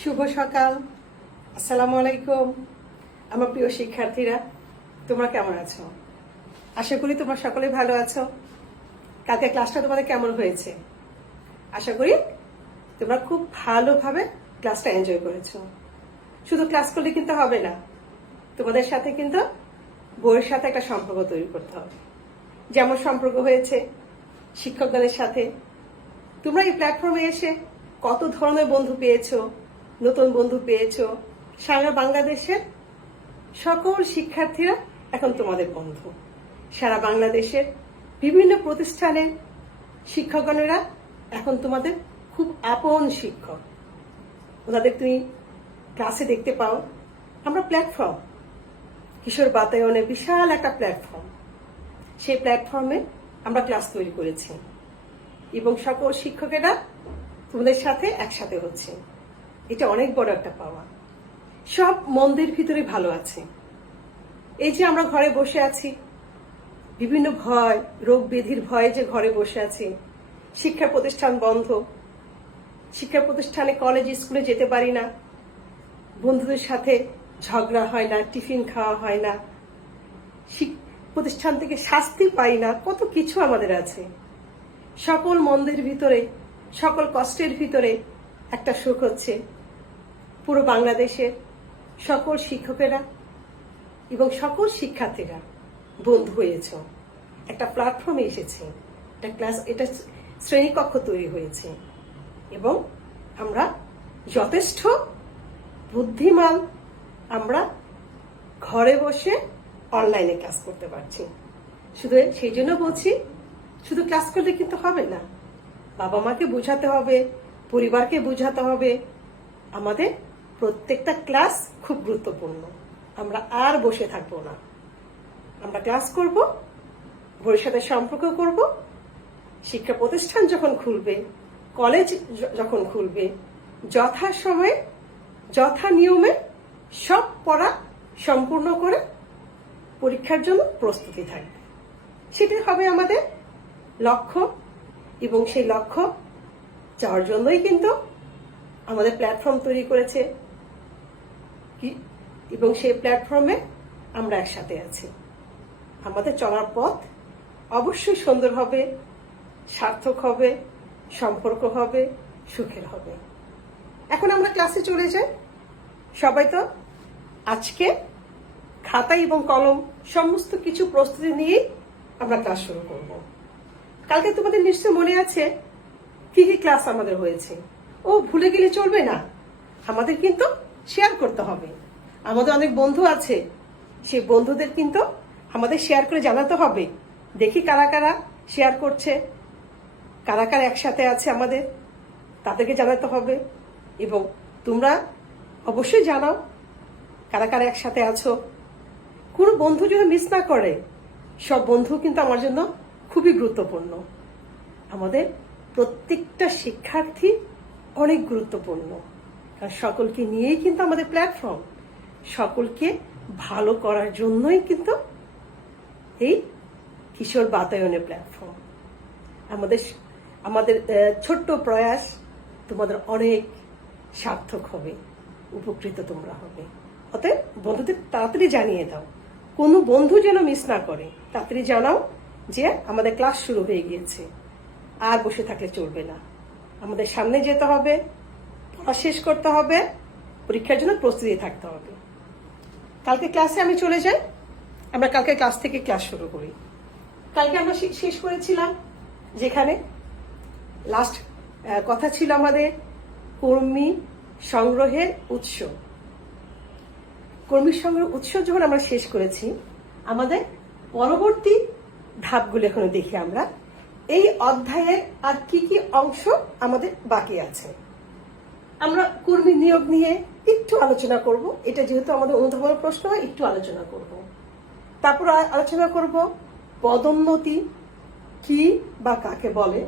শুভ সকাল। আসসালামু আলাইকুম আমার প্রিয় শিক্ষার্থীরা, তোমরা কেমন আছো? আশা করি তোমরা সকলে ভালো আছো। কালকে ক্লাসটা তোমাদের কেমন হয়েছে? আশা করি তোমরা খুব ভালোভাবে ক্লাসটা এনজয় করেছো। শুধু ক্লাস করলে কিন্তু হবে না, তোমাদের সাথে কিন্তু বইয়ের সাথে একটা সম্পর্ক তৈরি করতে হবে। যেমন সম্পর্ক হয়েছে শিক্ষকগণের সাথে। তোমরা এই প্ল্যাটফর্মে এসে কত ধরনের বন্ধু পেয়েছো, নতুন বন্ধু পেয়েছো। সারা বাংলাদেশের সকল শিক্ষার্থীরা এখন তোমাদের বন্ধু। সারা বাংলাদেশের বিভিন্ন প্রতিষ্ঠানের শিক্ষকগণেরা এখন তোমাদের খুব আপন শিক্ষক। ওনাদের তুমি ক্লাসে দেখতে পাও। আমরা প্ল্যাটফর্ম, কিশোর বাতায়নের বিশাল একটা প্ল্যাটফর্ম। সেই প্ল্যাটফর্মে আমরা ক্লাস তৈরি করেছি এবং সকল শিক্ষকেরা তোমাদের সাথে একসাথে হচ্ছে। এটা অনেক বড় একটা পাওয়া। সব মন্দের ভিতরে ভালো আছে। এই যে আমরা ঘরে বসে আছি, বিভিন্ন ভয়, রোগ ব্যাধির ভয়ে যে ঘরে বসে আছি, শিক্ষা প্রতিষ্ঠান বন্ধ, শিক্ষা প্রতিষ্ঠানে কলেজ স্কুলে যেতে পারি না, বন্ধুদের সাথে ঝগড়া হয় না, টিফিন খাওয়া হয় না, প্রতিষ্ঠান থেকে শাস্তি পাই না, কত কিছু আমাদের আছে। সকল মন্দের ভিতরে, সকল কষ্টের ভিতরে একটা সুখ হচ্ছে পুরো বাংলাদেশের সকল শিক্ষকেরা এবং সকল শিক্ষার্থীরা বন্ধু হয়েছে। একটা প্ল্যাটফর্মে এসেছে, এটা শ্রেণীকক্ষ তৈরি হয়েছে এবং আমরা যথেষ্ট বুদ্ধিমান। আমরা ঘরে বসে অনলাইনে ক্লাস করতে পারছি। শুধু সেই জন্য বলছি, শুধু ক্লাস করলে কিন্তু হবে না। বাবা মাকে বোঝাতে হবে, পরিবারকে বোঝাতে হবে। আমাদের প্রত্যেকটা ক্লাস খুব গুরুত্বপূর্ণ। আমরা আর বসে থাকবো না, আমরা ক্লাস করব, বইয়ের সাথে সম্পর্ক করব। শিক্ষা প্রতিষ্ঠান যখন খুলবে, কলেজ যখন খুলবে, যথাসময়ে যথা নিয়মে সব পড়া সম্পূর্ণ করে পরীক্ষার জন্য প্রস্তুতি থাকবে। সেটাই হবে আমাদের লক্ষ্য এবং সেই লক্ষ্য যাওয়ার জন্যই কিন্তু আমাদের প্ল্যাটফর্ম তৈরি করেছে এবং সেই প্ল্যাটফর্মে আমরা একসাথে আছি। আমাদের চলার পথ অবশ্যই সুন্দর হবে, সার্থক হবে, সম্পর্ক হবে, সুখের হবে। এখন আমরা ক্লাসে চলে যাই। সবাই তো আজকে খাতা এবং কলম সমস্ত কিছু প্রস্তুতি নিয়ে আমরা ক্লাস শুরু করব। কালকে তোমাদের নিশ্চয় মনে আছে কি কি ক্লাস আমাদের হয়েছে। ও ভুলে গেলে চলবে না, আমাদের কিন্তু শেয়ার করতে হবে। আমাদের অনেক বন্ধু আছে, সেই বন্ধুদের কিন্তু আমাদের শেয়ার করে জানাতে হবে। দেখি কারা কারা শেয়ার করছে, কারা কারা একসাথে আছে, আমাদের তাদেরকে জানাতে হবে। এবং তোমরা অবশ্যই জানাও কারা কারা একসাথে আছো। কোনো বন্ধু যেন মিস না করে। সব বন্ধু কিন্তু আমার জন্য খুবই গুরুত্বপূর্ণ। আমাদের প্রত্যেকটা শিক্ষার্থী অনেক গুরুত্বপূর্ণ, কারণ সকলকে নিয়েই কিন্তু আমাদের প্ল্যাটফর্ম। সকলকে ভালো করার জন্যই কিন্তু এই কিশোর বাতায়নের প্ল্যাটফর্ম। আমাদের ছোট্ট প্রয়াস তোমাদের অনেক সার্থক হবে, উপকৃত তোমরা হবে। অতএব বন্ধুদের তাড়াতাড়ি জানিয়ে দাও, কোনো বন্ধু যেন মিস না করে। তাড়াতাড়ি জানাও যে আমাদের ক্লাস শুরু হয়ে গিয়েছে, আর বসে থাকলে চলবে না। আমাদের সামনে যেতে হবে, পড়া শেষ করতে হবে, পরীক্ষার জন্য প্রস্তুতি থাকতে হবে। কালকে ক্লাসে আমি চলে যাই। আমরা কালকে ক্লাস থেকে ক্লাস শুরু করি। কালকে আমরা শেষ করেছিলাম যেখানে লাস্ট কথা ছিল আমাদের কর্মী সংগ্রহের উৎস। কর্মী সংগ্রহ উৎস যখন আমরা শেষ করেছি, আমাদের পরবর্তী ধাপগুলো এখনো দেখি আমরা এই অধ্যায়ের আর কি কি অংশ আমাদের বাকি আছে। আমরা কর্মী নিয়োগ নিয়ে একটু আলোচনা করব। এটা যেহেতু আমাদের অনুধাবনের প্রশ্ন হয়, একটু আলোচনা করব। তারপর আলোচনা করব পদোন্নতি কি বা কাকে বলে,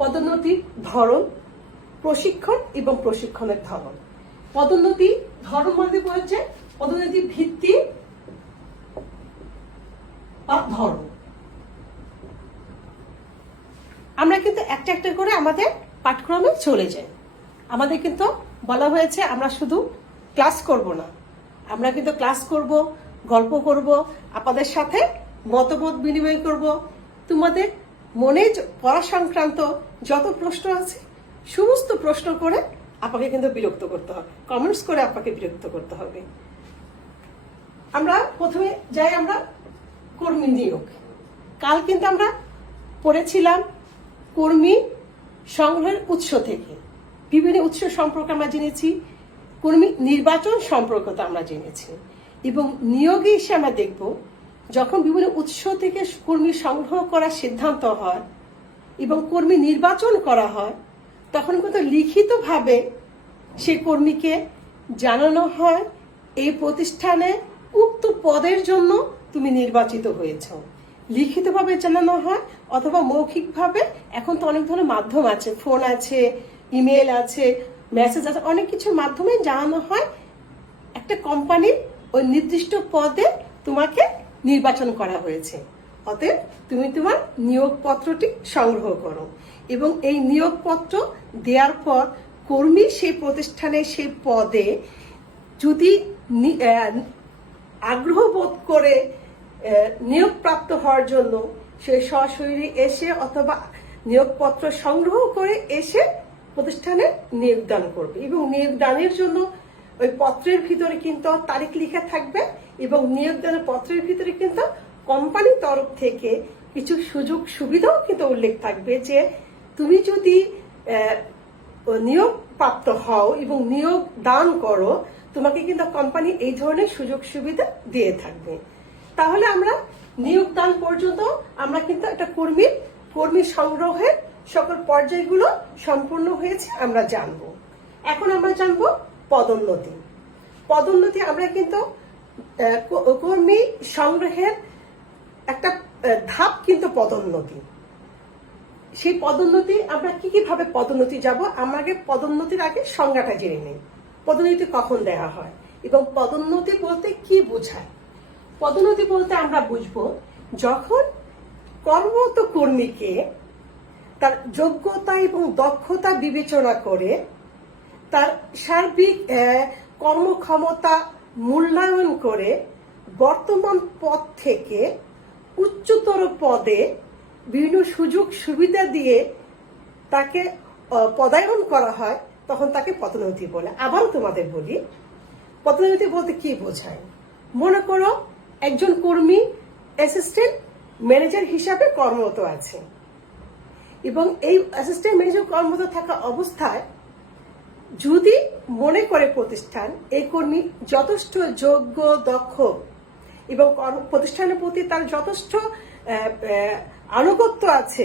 পদোন্নতির ধরন, প্রশিক্ষণ এবং প্রশিক্ষণের ধরন। পদোন্নতি ধরন বলতে বোঝাচ্ছে পদোন্নতির ভিত্তি বা ধরন। আমরা কিন্তু একটা একটা করে আমাদের পাঠক্রমে চলে যাই। আমাদের কিন্তু বলা হয়েছে আমরা শুধু ক্লাস করব না, আমরা কিন্তু ক্লাস করব, গল্প করব, আপনাদের সাথে মতামত বিনিময় করব। তোমাদের মনে পড়া সংক্রান্ত যত প্রশ্ন আছে সমস্ত প্রশ্ন করে আপনাকে কিন্তু বিরক্ত করতে হবে, কমেন্টস করে আপনাকে বিরক্ত করতে হবে। আমরা প্রথমে যাই আমরা কর্মী নিয়োগ। কাল কিন্তু আমরা পড়েছিলাম কর্মী সংগ্রহের উৎস থেকে, বিভিন্ন উৎস সম্পর্কে আমরা জেনেছি, কর্মী নির্বাচন সম্পর্কে আমরা জেনেছি, এবং নিয়োগে এসে আমরা দেখব যখন বিভিন্ন উৎস থেকে কর্মী সংগ্রহ করার সিদ্ধান্ত হয় এবং কর্মী নির্বাচন করা হয়, তখন কিন্তু লিখিতভাবে সেই কর্মীকে জানানো হয় এই প্রতিষ্ঠানে উক্ত পদের জন্য তুমি নির্বাচিত হয়েছ। লিখিতভাবে জানানো হয় অথবা মৌখিকভাবে। এখন তো অনেক ধরনের মাধ্যম আছে, ফোন আছে, ইমেল আছে, মেসেজ আছে, অনেক কিছুর মাধ্যমে জানানো হয় একটা কোম্পানির ওই নির্দিষ্ট পদে তোমাকে নির্বাচন করা হয়েছে, অতএব তুমি তোমার নিয়োগপত্রটি সংগ্রহ করো। এবং এই নিয়োগপত্র দেওয়ার পর কর্মী সেই প্রতিষ্ঠানে সেই পদে যদি আগ্রহ বোধ করে নিয়োগপ্রাপ্ত হওয়ার জন্য সে সশরীরে এসে অথবা নিয়োগপত্র সংগ্রহ করে এসে প্রতিষ্ঠানে নিয়োগদান করবে। এবং নিয়োগদানের জন্য ওই পত্রের ভিতরে কিন্তু তারিখ লেখা থাকবে, এবং নিয়োগদানের পত্রের ভিতরে কিন্তু কোম্পানির তরফ থেকে কিছু সুযোগ সুবিধাও কিন্তু উল্লেখ থাকবে যে তুমি যদি নিয়োগ প্রাপ্ত হও এবং নিয়োগ দান করো, তোমাকে কিন্তু কোম্পানি এই ধরনের সুযোগ সুবিধা দিয়ে থাকবে। তাহলে আমরা নিয়োগ দান পর্যন্ত আমরা কিন্তু একটা কর্মী সংগ্রহের সকল পর্যায়গুলো সম্পূর্ণ হয়েছে আমরা জানবো। এখন আমরা জানবো পদোন্নতি। পদোন্নতি আমরা কিন্তু কর্মী সংগ্রহের একটা ধাপ কিন্তু পদোন্নতি। সেই পদোন্নতি আমরা কি ভাবে পদোন্নতি যাব, আমাকে পদোন্নতির আগে সংজ্ঞাটা জেনে নেই। পদোন্নতি কখন দেওয়া হয় এবং পদোন্নতি বলতে কি বোঝায়। পদোন্নতি বলতে আমরা বুঝবো যখন কর্মরত কর্মীকে তার যোগ্যতা এবং দক্ষতা বিবেচনা করে তার সার্বিক কর্মক্ষমতা মূল্যায়ন করে বর্তমান পদ থেকে উচ্চতর পদে বিভিন্ন সুযোগ সুবিধা দিয়ে তাকে পদায়ন করা হয়, তখন তাকে পদোন্নতি বলে। আবার তোমাদের বলি পদোন্নতি বলতে কি বোঝায়। মনে করো একজন কর্মী অ্যাসিস্ট্যান্ট ম্যানেজার হিসাবে কর্মরত আছে, এবং এই অ্যাসিস্ট্যান্ট ম্যানেজার কর্মরত থাকা অবস্থায় যদি মনে করে প্রতিষ্ঠান এই কর্মী যথেষ্ট যোগ্য দক্ষ এবং প্রতিষ্ঠানের প্রতি তার যথেষ্ট আনুগত্য আছে,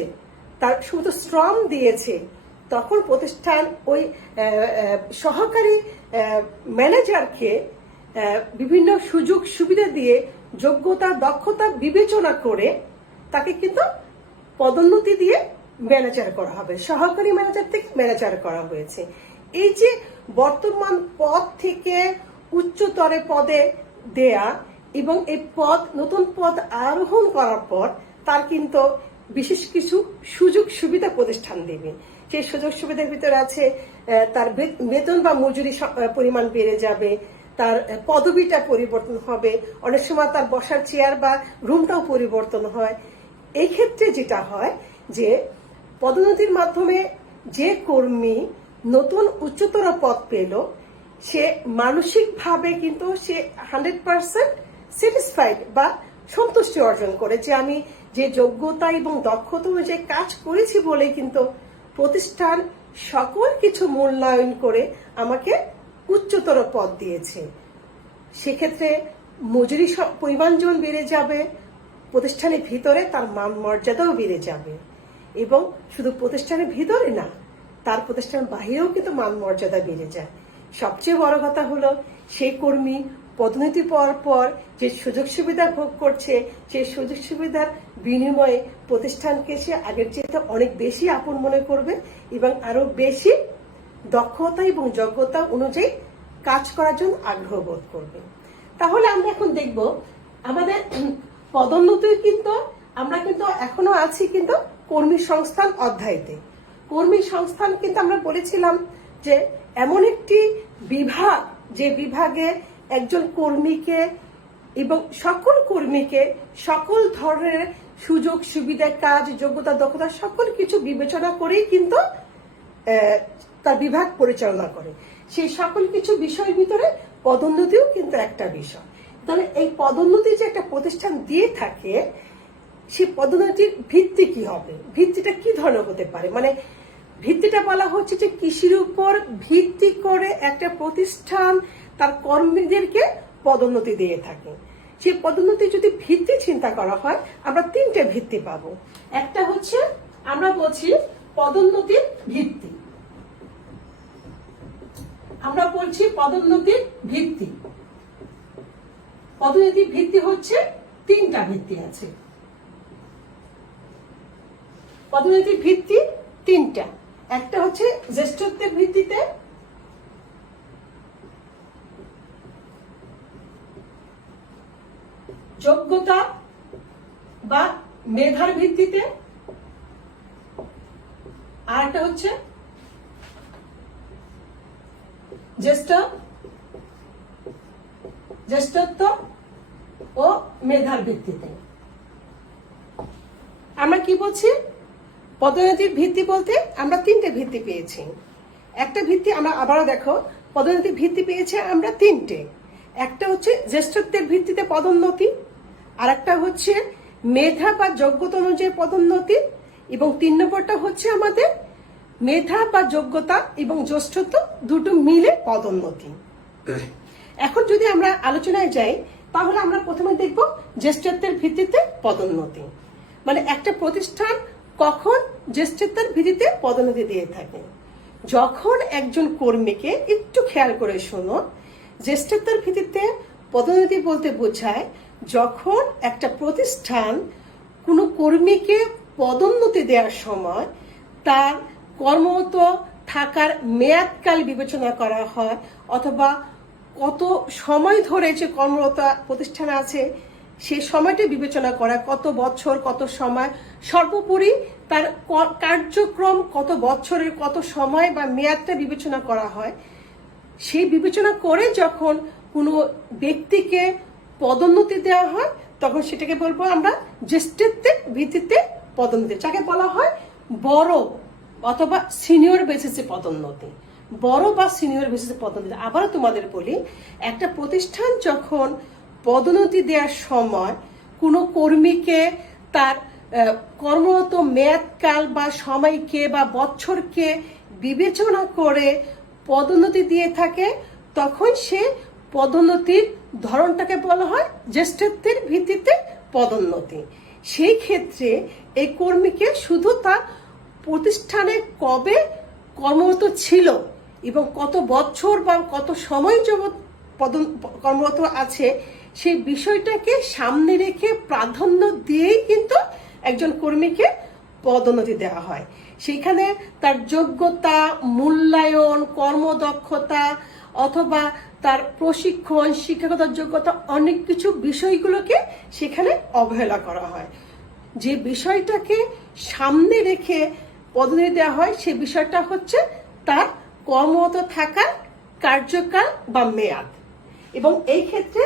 তার শুধু শ্রম দিয়েছে, তখন প্রতিষ্ঠান ওই সহকারী ম্যানেজারকে বিভিন্ন সুযোগ সুবিধা দিয়ে যোগ্যতা দক্ষতা বিবেচনা করে তাকে কিন্তু পদোন্নতি দিয়ে ম্যানেজার করা হবে। সহকারী ম্যানেজার থেকে ম্যানেজার করা হয়েছে। এই যে বর্তমান পদ থেকে উচ্চতর পদে দেয়া এবং এই নতুন পদ আরোহণ করার পর তার কিন্তু বিশেষ কিছু সুযোগ সুবিধা প্রতিষ্ঠান দেবে। সেই সুযোগ সুবিধার ভিতরে আছে তার বেতন বা মজুরি পরিমাণ বেড়ে যাবে, তার পদবিটা পরিবর্তন হবে, অনেক সময় তার বসার চেয়ার বা রুমটাও পরিবর্তন হয়। এই ক্ষেত্রে যেটা হয় যে পদোন্নতির মাধ্যমে যে কর্মী নতুন উচ্চতর পদ পেল, সে মানসিকভাবে কিন্তু সে 100% স্যাটিসফাইড বা সন্তুষ্টি অর্জন করে যে আমি যে যোগ্যতা এবং দক্ষতা অনুযায়ী কাজ করেছি বলে কিন্তু প্রতিষ্ঠান সকল কিছু মূল্যায়ন করে আমাকে উচ্চতর পদ দিয়েছে। সেক্ষেত্রে মজুরি পরিমাণ যেমন বেড়ে যাবে, প্রতিষ্ঠানের ভিতরে তার মান মর্যাদাও বেড়ে যাবে, এবং শুধু প্রতিষ্ঠানের ভিতরে না, তার প্রতিষ্ঠানের বাহিরেও কিন্তু মান মর্যাদা বেড়ে যায়। সবচেয়ে বড় কথা হলো সেই কর্মী পদোন্নতি পাওয়ার পর যে সুযোগ সুবিধা ভোগ করছে, সেই সুযোগ সুবিধার বিনিময়ে প্রতিষ্ঠানকে সে আগের চেয়ে অনেক বেশি আপন মনে করবে এবং আরো বেশি দক্ষতা এবং যোগ্যতা অনুযায়ী কাজ করার জন্য আগ্রহ বোধ করবে। তাহলে আমরা এখন দেখব আমাদের পদোন্নতি কিন্তু আমরা কিন্তু এখনো আছি কিন্তু কর্মী সংস্থান অধ্যায়তে। কর্মী সংস্থান কিন্তু আমরা বলেছিলাম যে এমন একটি বিভাগ, যে বিভাগে একজন কর্মীকে এবং সকল কর্মীকে সকল ধরনের সুযোগ সুবিধা, কাজ, যোগ্যতা, দক্ষতা সকল কিছু বিবেচনা করেই কিন্তু তার বিভাগ পরিচালনা করে। সেই সকল কিছু বিষয়ের ভিতরে পদোন্নতিও কিন্তু একটা বিষয়। তাহলে এই পদোন্নতি যে একটা প্রতিষ্ঠান দিয়ে থাকে, সেই পদোন্নতির ভিত্তি কি হবে, ভিত্তিটা কি ধরনের হতে পারে? মানে ভিত্তিটা বলা হচ্ছে যে কৃষির উপর ভিত্তি করে একটা প্রতিষ্ঠান তার কর্মীদেরকে পদোন্নতি দিয়ে থাকে। সেই পদোন্নতি যদি ভিত্তি চিন্তা করা হয়, আমরা তিনটে ভিত্তি পাবো। একটা হচ্ছে আমরা বলছি পদোন্নতির ভিত্তি, আমরা বলছি পদোন্নতির ভিত্তি। পদোন্নতির ভিত্তি হচ্ছে তিনটা ভিত্তি আছে। পদোন্নতির ভিত্তি তিনটা। একটা হচ্ছে জ্যেষ্ঠত্বের ভিত্তিতে, যোগ্যতা বা মেধার ভিত্তিতে, আর একটা হচ্ছে জ্যেষ্ঠত্ব ও মেধার ভিত্তিতে। আমরা কি বলছি? পদোন্নতির ভিত্তি বলতে আমরা তিনটে ভিত্তি পেয়েছি। একটা ভিত্তি আমরা আবারও দেখো, পদোন্নতির ভিত্তি পেয়েছে আমরা তিনটে। একটা হচ্ছে জ্যেষ্ঠত্বের ভিত্তিতে পদোন্নতি, আর একটা হচ্ছে মেধা বা যোগ্যতা অনুযায়ী পদোন্নতি, এবং 3 নম্বরটা হচ্ছে আমাদের মেধা বা যোগ্যতা এবং জ্যেষ্ঠত্ব দুটো মিলে পদোন্নতি। এখন যদি আমরা আলোচনায় যাই, তাহলে আমরা প্রথমে দেখব জ্যেষ্ঠত্বের ভিত্তিতে পদোন্নতি। মানে একটা প্রতিষ্ঠান কখন জ্যেষ্ঠত্বের ভিত্তিতে পদোন্নতি দিয়ে থাকে? যখন একজন কর্মীকে, একটু খেয়াল করে শোনো, জ্যেষ্ঠত্বের ভিত্তিতে পদোন্নতি বলতে বোঝায় যখন একটা প্রতিষ্ঠান কোনো কর্মীকে পদোন্নতি দেওয়ার সময় তার কর্মরত থাকার মেয়াদকাল বিবেচনা করা হয়, অথবা কত সময় ধরে যে কর্মরত প্রতিষ্ঠান আছে সেই সময়টা বিবেচনা করা, কত বছর, কত সময়, সর্বোপরি তার কার্যক্রম কত বছরের, কত সময় বা মেয়াদটা বিবেচনা করা হয়। সেই বিবেচনা করে যখন কোনো ব্যক্তিকে পদোন্নতি দেওয়া হয়, তখন সেটাকে বলবো আমরা জ্যেষ্ঠত্বের ভিত্তিতে পদোন্নতি, যাকে বলা হয় বড় অথবা সিনিয়র বেসিসে পদোন্নতি। বড় বা সিনিয়র বেসিসে পদোন্নতি। আবারও তোমাদের বলি, একটা প্রতিষ্ঠান যখন পদোন্নতি দেওয়ার সময় কোনো কর্মীকে তার কর্মরত মেয়াদকাল বা সময়কে বা বছরকে বিবেচনা করে পদোন্নতি দিয়ে থাকে, তখন সে পদোন্নতির ধরনটাকে বলা হয় জ্যেষ্ঠত্বের ভিত্তিতে পদোন্নতি। সেই ক্ষেত্রে এই কর্মীকে শুধু তার প্রতিষ্ঠানে কবে কর্মরত ছিল এবং কত বছর বা কত সময় যাবৎ কর্মরত আছে, সেই বিষয়টাকে সামনে রেখে প্রাধান্য দিয়েই কিন্তু একজন কর্মীকে পদোন্নতি দেওয়া হয়। সেখানে তার যোগ্যতা, মূল্যায়ন, কর্মদক্ষতা অথবা তার প্রশিক্ষণ, শিক্ষাগত যোগ্যতা, অনেক কিছু বিষয়গুলোকে সেখানে অবহেলা করা হয়। যে বিষয়টাকে সামনে রেখে পদোন্নতি দেওয়া হয়, সেই বিষয়টা হচ্ছে তার কর্মরত থাকার কার্যকাল বা মেয়াদ। এবং এই ক্ষেত্রে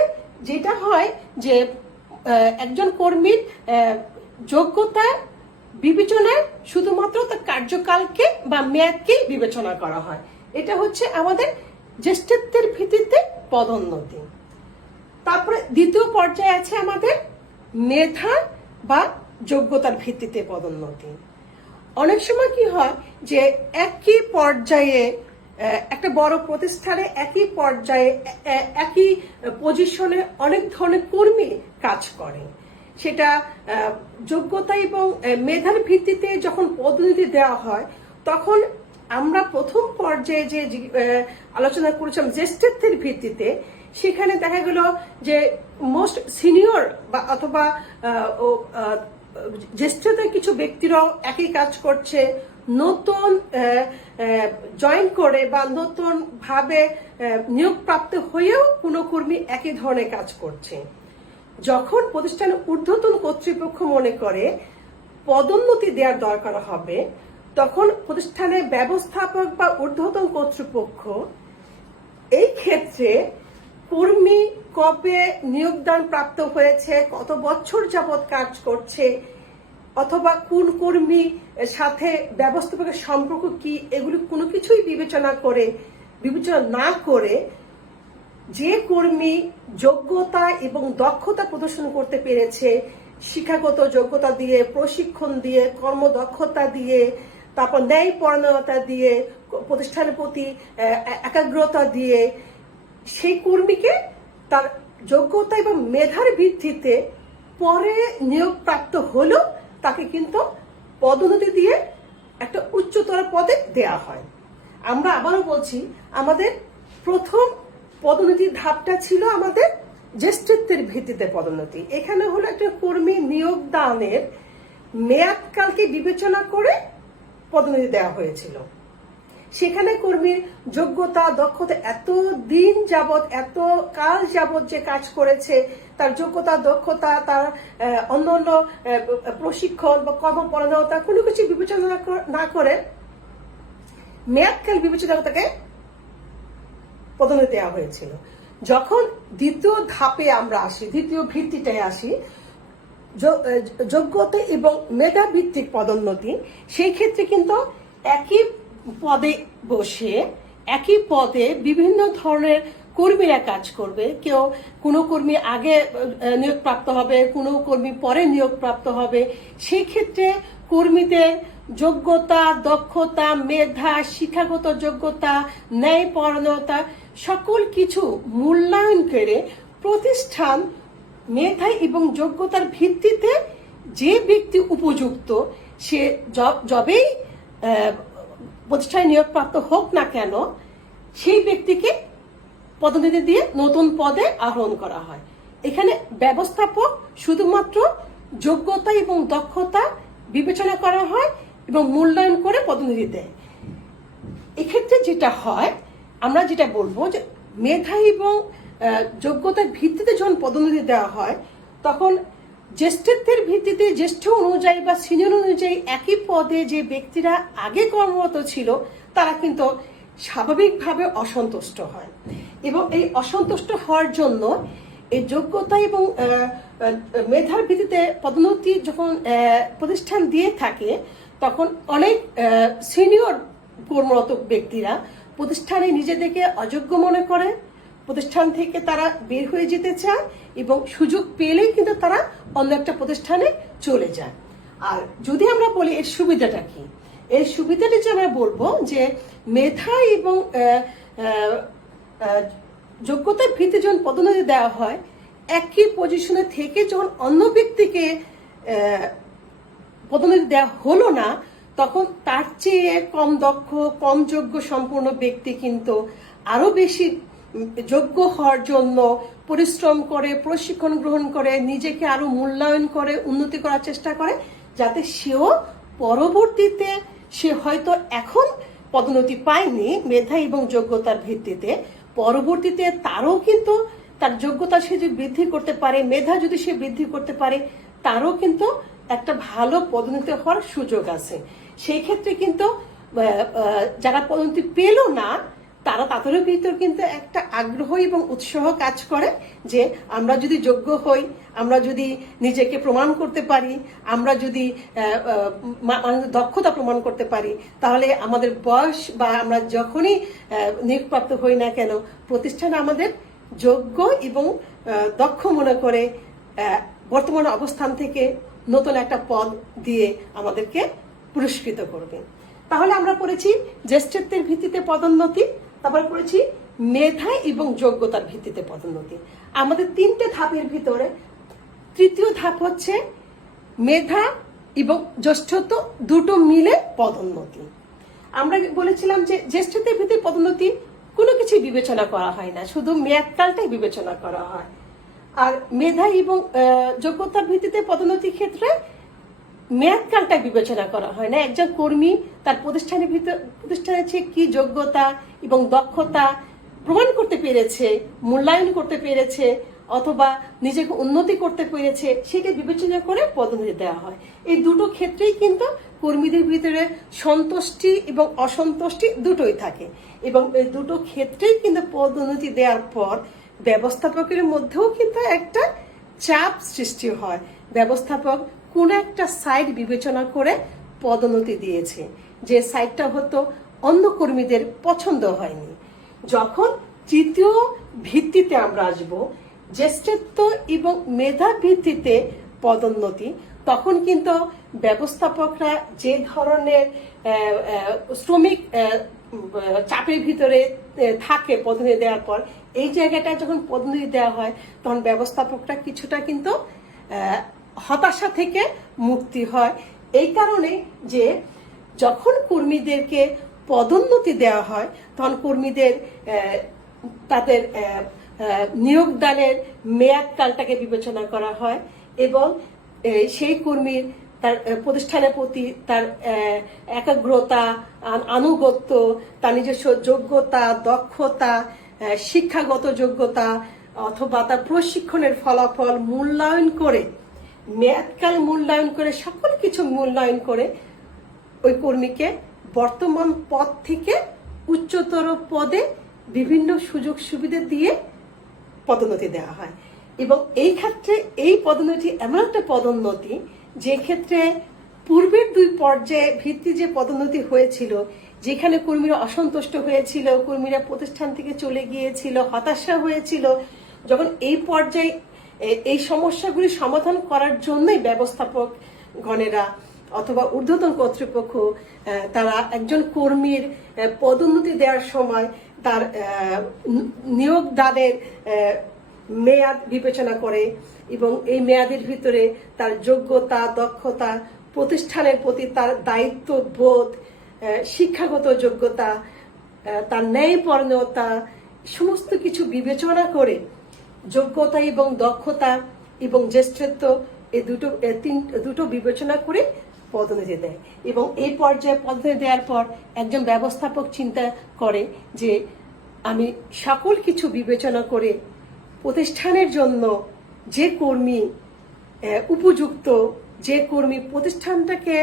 যেটা হয় যে একজন কর্মীর যোগ্যতা বিবেচনায় শুধুমাত্র তার কার্যকালকে বা মেয়াদকে বিবেচনা করা হয়। এটা হচ্ছে আমাদের জ্যেষ্ঠত্বের ভিত্তিতে পদোন্নতি। তারপরে দ্বিতীয় পর্যায়ে আছে আমাদের মেধা বা যোগ্যতার ভিত্তিতে পদোন্নতি। অনেক সময় কি হয় যে একই পর্যায়ে একটা বড় প্রতিষ্ঠানে একই পর্যায়ে একই পজিশনে অনেক ধরনের কর্মী কাজ করে। সেটা যোগ্যতা এবং মেধার ভিত্তিতে যখন পদোন্নতি দেওয়া হয়, তখন আমরা প্রথম পর্যায়ে যে আলোচনা করেছিলাম জ্যেষ্ঠত্বের ভিত্তিতে, সেখানে দেখা গেল যে মোস্ট সিনিয়র বা অথবা জ্যেষ্ঠতার কিছু ব্যক্তিরাও একই কাজ করছে, নতুন জয়েন করে বা নতুন ভাবে নিয়োগপ্রাপ্ত হয়েও কোনো কর্মী একই ধরনের কাজ করছে। যখন প্রতিষ্ঠানের ঊর্ধ্বতন কর্তৃপক্ষ মনে করে পদোন্নতি দেওয়ার দরকার হবে, তখন প্রতিষ্ঠানের ব্যবস্থাপক বা ঊর্ধ্বতন কর্তৃপক্ষ এই ক্ষেত্রে কর্মী কবে নিয়োগদান প্রাপ্ত হয়েছে, কত বছর যাবৎ কাজ করছে, অথবা কোন কর্মী সাথে ব্যবস্থাপকের সম্পর্ক কি, এগুলি কোনো কিছুই বিবেচনা না করে যে কর্মী যোগ্যতা এবং দক্ষতা প্রদর্শন করতে পেরেছে, শিক্ষাগত যোগ্যতা দিয়ে, প্রশিক্ষণ দিয়ে, কর্মদক্ষতা দিয়ে, তারপর ন্যায়পরায়ণতা দিয়ে, প্রতিষ্ঠানের প্রতি একাগ্রতা দিয়ে, সেই কর্মীকে তার যোগ্যতা এবং মেধার ভিত্তিতে পরে নিয়োগ প্রাপ্ত হলেও তাকে কিন্তু পদোন্নতি দিয়ে একটা উচ্চতর পদে দেয়া হয়। আমরা আবারও বলছি, আমাদের প্রথম পদোন্নতির ধাপটা ছিল আমাদের জ্যেষ্ঠত্বের ভিত্তিতে পদোন্নতি। এখানে হলো একটা কর্মী নিয়োগদানের মেয়াদকালকে বিবেচনা করে পদোন্নতি দেওয়া হয়েছিল। সেখানে কর্মীর যোগ্যতা দক্ষতা এত দিন যাবৎ, এত কাল যাবৎ যে কাজ করেছে, তার যোগ্যতা দক্ষতা, তার অন্যান্য প্রশিক্ষণ বা কর্মপরায়ণতা কোনো কিছু বিবেচনা না করে মেয়াদকাল বিবেচনা তাকে পদোন্নতি দেওয়া হয়েছিল। যখন দ্বিতীয় ধাপে আমরা আসি, দ্বিতীয় ভিত্তিটায় আসি, যোগ্যতা এবং মেধা ভিত্তিক পদোন্নতি, সেই ক্ষেত্রে কিন্তু একই পদে বসে একই পদে বিভিন্ন ধরনের কর্মীরা কাজ করবে। কোনো কর্মী আগে নিয়োগপ্রাপ্ত হবে, কোনো কর্মী পরে নিয়োগপ্রাপ্ত হবে। সেই ক্ষেত্রে কর্মীদের যোগ্যতা, দক্ষতা, মেধা, শিক্ষাগত যোগ্যতা, ন্যায়পরায়ণতা সকল কিছু মূল্যায়ন করে প্রতিষ্ঠান মেধা এবং যোগ্যতার ভিত্তিতে যে ব্যক্তি উপযুক্ত, সে যবেই প্রতিষ্ঠানে নিয়োগপ্রাপ্ত হোক না কেন, সেই ব্যক্তিকে পদোন্নতি দিয়ে নতুন পদে আরোহণ করা হয়। এখানে ব্যবস্থাপক শুধুমাত্র যোগ্যতা এবং দক্ষতা বিবেচনা করা হয় এবং মূল্যায়ন করে পদোন্নতি দেয়। এক্ষেত্রে যেটা হয়, আমরা যেটা বলবো যে মেধা এবং যোগ্যতার ভিত্তিতে যখন পদোন্নতি দেওয়া হয়, তখন জ্যেষ্ঠত্বের ভিত্তিতে জ্যেষ্ঠ অনুযায়ী বা সিনিয়র অনুযায়ী একই পদে যে ব্যক্তিরা আগে কর্মরত ছিল, তারা কিন্তু স্বাভাবিকভাবে অসন্তুষ্ট হয়। এবং এই অসন্তুষ্ট হওয়ার জন্য এই যোগ্যতা এবং মেধার ভিত্তিতে পদোন্নতি যখন প্রতিষ্ঠান দিয়ে থাকে, তখন অনেক সিনিয়র কর্মরত ব্যক্তিরা প্রতিষ্ঠানে নিজেদেরকে অযোগ্য মনে করে, প্রতিষ্ঠান থেকে তারা বের হয়ে যেতে চায় এবং সুযোগ পেলেই কিন্তু তারা অন্য একটা প্রতিষ্ঠানে চলে যায়। আর যদি আমরা বলি এর সুবিধাটা কি, এর সুবিধাটা যে আমরা বলবো যে মেধা এবং যোগ্যতার ভিত্তিতে যখন পদোন্নতি দেওয়া হয়, একই পজিশনে থেকে যখন অন্য ব্যক্তিকে পদোন্নতি দেওয়া হলো না, তখন তার চেয়ে কম দক্ষ, কম যোগ্য সম্পূর্ণ ব্যক্তি কিন্তু আরো বেশি যোগ্য হওয়ার জন্য পরিশ্রম করে, প্রশিক্ষণ গ্রহণ করে, নিজেকে আরো মূল্যায়ন করে, উন্নতি করার চেষ্টা করে, যাতে সেও পরবর্তীতে, সে হয়তো এখন পদোন্নতি পায়নি মেধা এবং যোগ্যতার ভিত্তিতে, পরবর্তীতে তারও কিন্তু তার যোগ্যতা সে যদি বৃদ্ধি করতে পারে, মেধা যদি সে বৃদ্ধি করতে পারে, তারও কিন্তু একটা ভালো পদোন্নতি হওয়ার সুযোগ আছে। সেই ক্ষেত্রে কিন্তু যারা পদোন্নতি পেল না, তারা তাদের ভিতর কিন্তু একটা আগ্রহ এবং উৎসাহ কাজ করে যে আমরা যদি যোগ্য হই, আমরা যদি নিজেকে প্রমাণ করতে পারি, আমরা যদি দক্ষতা প্রমাণ করতে পারি, তাহলে আমাদের বয়স বা আমরা যখনই নিয়োগপ্রাপ্ত হই না কেন, প্রতিষ্ঠান আমাদের যোগ্য এবং দক্ষ মনে করে বর্তমান অবস্থান থেকে নতুন একটা পদ দিয়ে আমাদেরকে পুরস্কৃত করবে। তাহলে আমরা পড়েছি জ্যেষ্ঠত্বের ভিত্তিতে পদোন্নতি, তারপরে পড়েছি মেধা এবং যোগ্যতার ভিত্তিতে পদোন্নতি। আমাদের তিনটে ধাপের ভিতরে তৃতীয় ধাপ হচ্ছে মেধা এবং জ্যেষ্ঠত্ব দুটো মিলে পদোন্নতি। আমরা বলেছিলাম যে জ্যেষ্ঠত্বের ভিত্তিতে পদোন্নতি কোনো কিছু বিবেচনা করা হয় না, শুধু মেয়াদকালটাই বিবেচনা করা হয়। আর মেধা এবং যোগ্যতার ভিত্তিতে পদোন্নতির ক্ষেত্রে মেয়াদকালটা বিবেচনা করা হয় না। একজন কর্মী তার প্রতিষ্ঠানের চেয়ে কি যোগ্যতা এবং দক্ষতা প্রমাণ করতে পেরেছে, মূল্যায়ন করতে পেরেছে, অথবা নিজেকে উন্নতি করতে পেরেছে, সেটা বিবেচনা করে পদোন্নতি দেওয়া হয়। এই দুটো ক্ষেত্রেই কিন্তু কর্মীদের ভিতরে সন্তুষ্টি এবং অসন্তুষ্টি দুটোই থাকে, এবং এই দুটো ক্ষেত্রেই কিন্তু পদোন্নতি দেওয়ার পর ব্যবস্থাপকের মধ্যেও কিন্তু একটা চাপ সৃষ্টি হয়। ব্যবস্থাপক কোন একটা সাইড বিবেচনা করে পদোন্নতি দিয়েছে, যে সাইডটা হয়তো অন্য কর্মীদের পছন্দ হয়নি। যখন তৃতীয় ভিত্তিতে আমরা আসবো, জ্যেষ্ঠত্ব এবং মেধা ভিত্তিতে পদোন্নতি, তখন কিন্তু ব্যবস্থাপকরা যে ধরনের শ্রমিক চাপের ভিতরে থাকে পদোন্নতি দেওয়ার পর, এই জায়গাটা যখন পদোন্নতি দেওয়া হয় তখন ব্যবস্থাপকরা কিছুটা কিন্তু হতাশা থেকে মুক্তি হয়। এই কারণে যে যখন কর্মীদেরকে পদোন্নতি দেওয়া হয় তখন কর্মীদের তাদের নিয়োগদানের মেয়াদকালটাকে বিবেচনা করা হয়, এবং সেই কর্মীর তার প্রতিষ্ঠানের প্রতি তার একাগ্রতা, আনুগত্য, তার নিজস্ব যোগ্যতা, দক্ষতা, শিক্ষাগত যোগ্যতা অথবা তার প্রশিক্ষণের ফলাফল মূল্যায়ন করে, মেয়াদকাল মূল্যায়ন করে, সকল কিছু মূল্যায়ন করে ওই কর্মীকে বর্তমান পদ থেকে উচ্চতর পদে বিভিন্ন সুযোগ সুবিধা দিয়ে পদোন্নতি দেওয়া হয়। এবং এই ক্ষেত্রে এই পদোন্নতি এমন একটা পদোন্নতি যে ক্ষেত্রে পূর্বের দুই পর্যায়ে ভিত্তি যে পদোন্নতি হয়েছিল, যেখানে কর্মীরা অসন্তুষ্ট হয়েছিল, কর্মীরা প্রতিষ্ঠান থেকে চলে গিয়েছিল, হতাশা হয়েছিল, যখন এই পর্যায়ে এই সমস্যাগুলি সমাধান করার জন্যই ব্যবস্থাপক গণেরা অথবা ঊর্ধ্বতন কর্তৃপক্ষ তারা একজন কর্মীর পদোন্নতি দেওয়ার সময় তার নিয়োগদানের মেয়াদ বিবেচনা করে, এবং এই মেয়াদের ভিতরে তার যোগ্যতা, দক্ষতা, প্রতিষ্ঠানের প্রতি তার দায়িত্ববোধ, শিক্ষাগত যোগ্যতা, তার ন্যায়পরায়ণতা, সমস্ত কিছু বিবেচনা করে যোগ্যতা এবং দক্ষতা এবং জ্যেষ্ঠত্ব এই দুটো বিবেচনা করে পদোন্নতি দেয়। এবং এই পর্যায়ে পদোন্নতি দেওয়ার পর একজন ব্যবস্থাপক চিন্তা করে যে আমি সকল কিছু বিবেচনা করে প্রতিষ্ঠানের জন্য যে কর্মী উপযুক্ত, যে কর্মী প্রতিষ্ঠানটাকে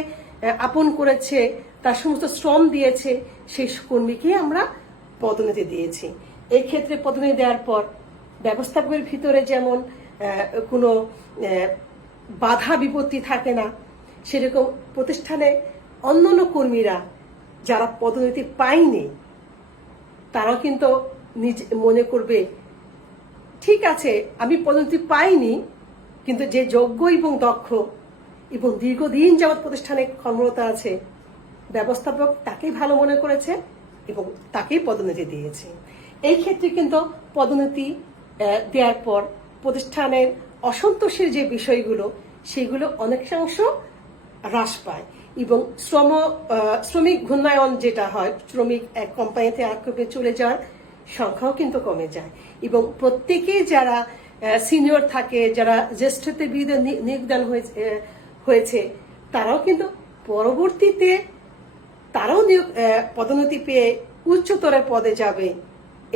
আপন করেছে, তার সমস্ত শ্রম দিয়েছে, সেই কর্মীকে আমরা পদোন্নতি দিয়েছি। এই ক্ষেত্রে পদোন্নতি দেওয়ার পর ব্যবস্থাপকের ভিতরে যেমন কোনো বাধা বিপত্তি থাকে না, সেরকম প্রতিষ্ঠানে অন্যান্য কর্মীরা যারা পদোন্নতি পায়নি তারাও কিন্তু নিজে মনে করবে ঠিক আছে আমি পদোন্নতি পাইনি, কিন্তু যে যোগ্য এবং দক্ষ এবং দীর্ঘদিন যাবৎ প্রতিষ্ঠানে কর্মরত আছে, ব্যবস্থাপক তাকেই ভালো মনে করেছে এবং তাকেই পদোন্নতি দিয়েছে। এই ক্ষেত্রে কিন্তু পদোন্নতি দেওয়ার পর প্রতিষ্ঠানের অসন্তোষের যে বিষয়গুলো সেগুলো অনেকাংশ হ্রাস পায়, এবং শ্রমিক ঘূর্ণায়ন যেটা হয়, শ্রমিক এক কোম্পানিতে আর চলে যাওয়ার সংখ্যাও কিন্তু কমে যায়, এবং প্রত্যেকে যারা সিনিয়র থাকে, যারা জ্যেষ্ঠত্বের বিরুদ্ধে নিয়োগদান হয়েছে তারাও কিন্তু পরবর্তীতে তারাও পদোন্নতি পেয়ে উচ্চতর পদে যাবে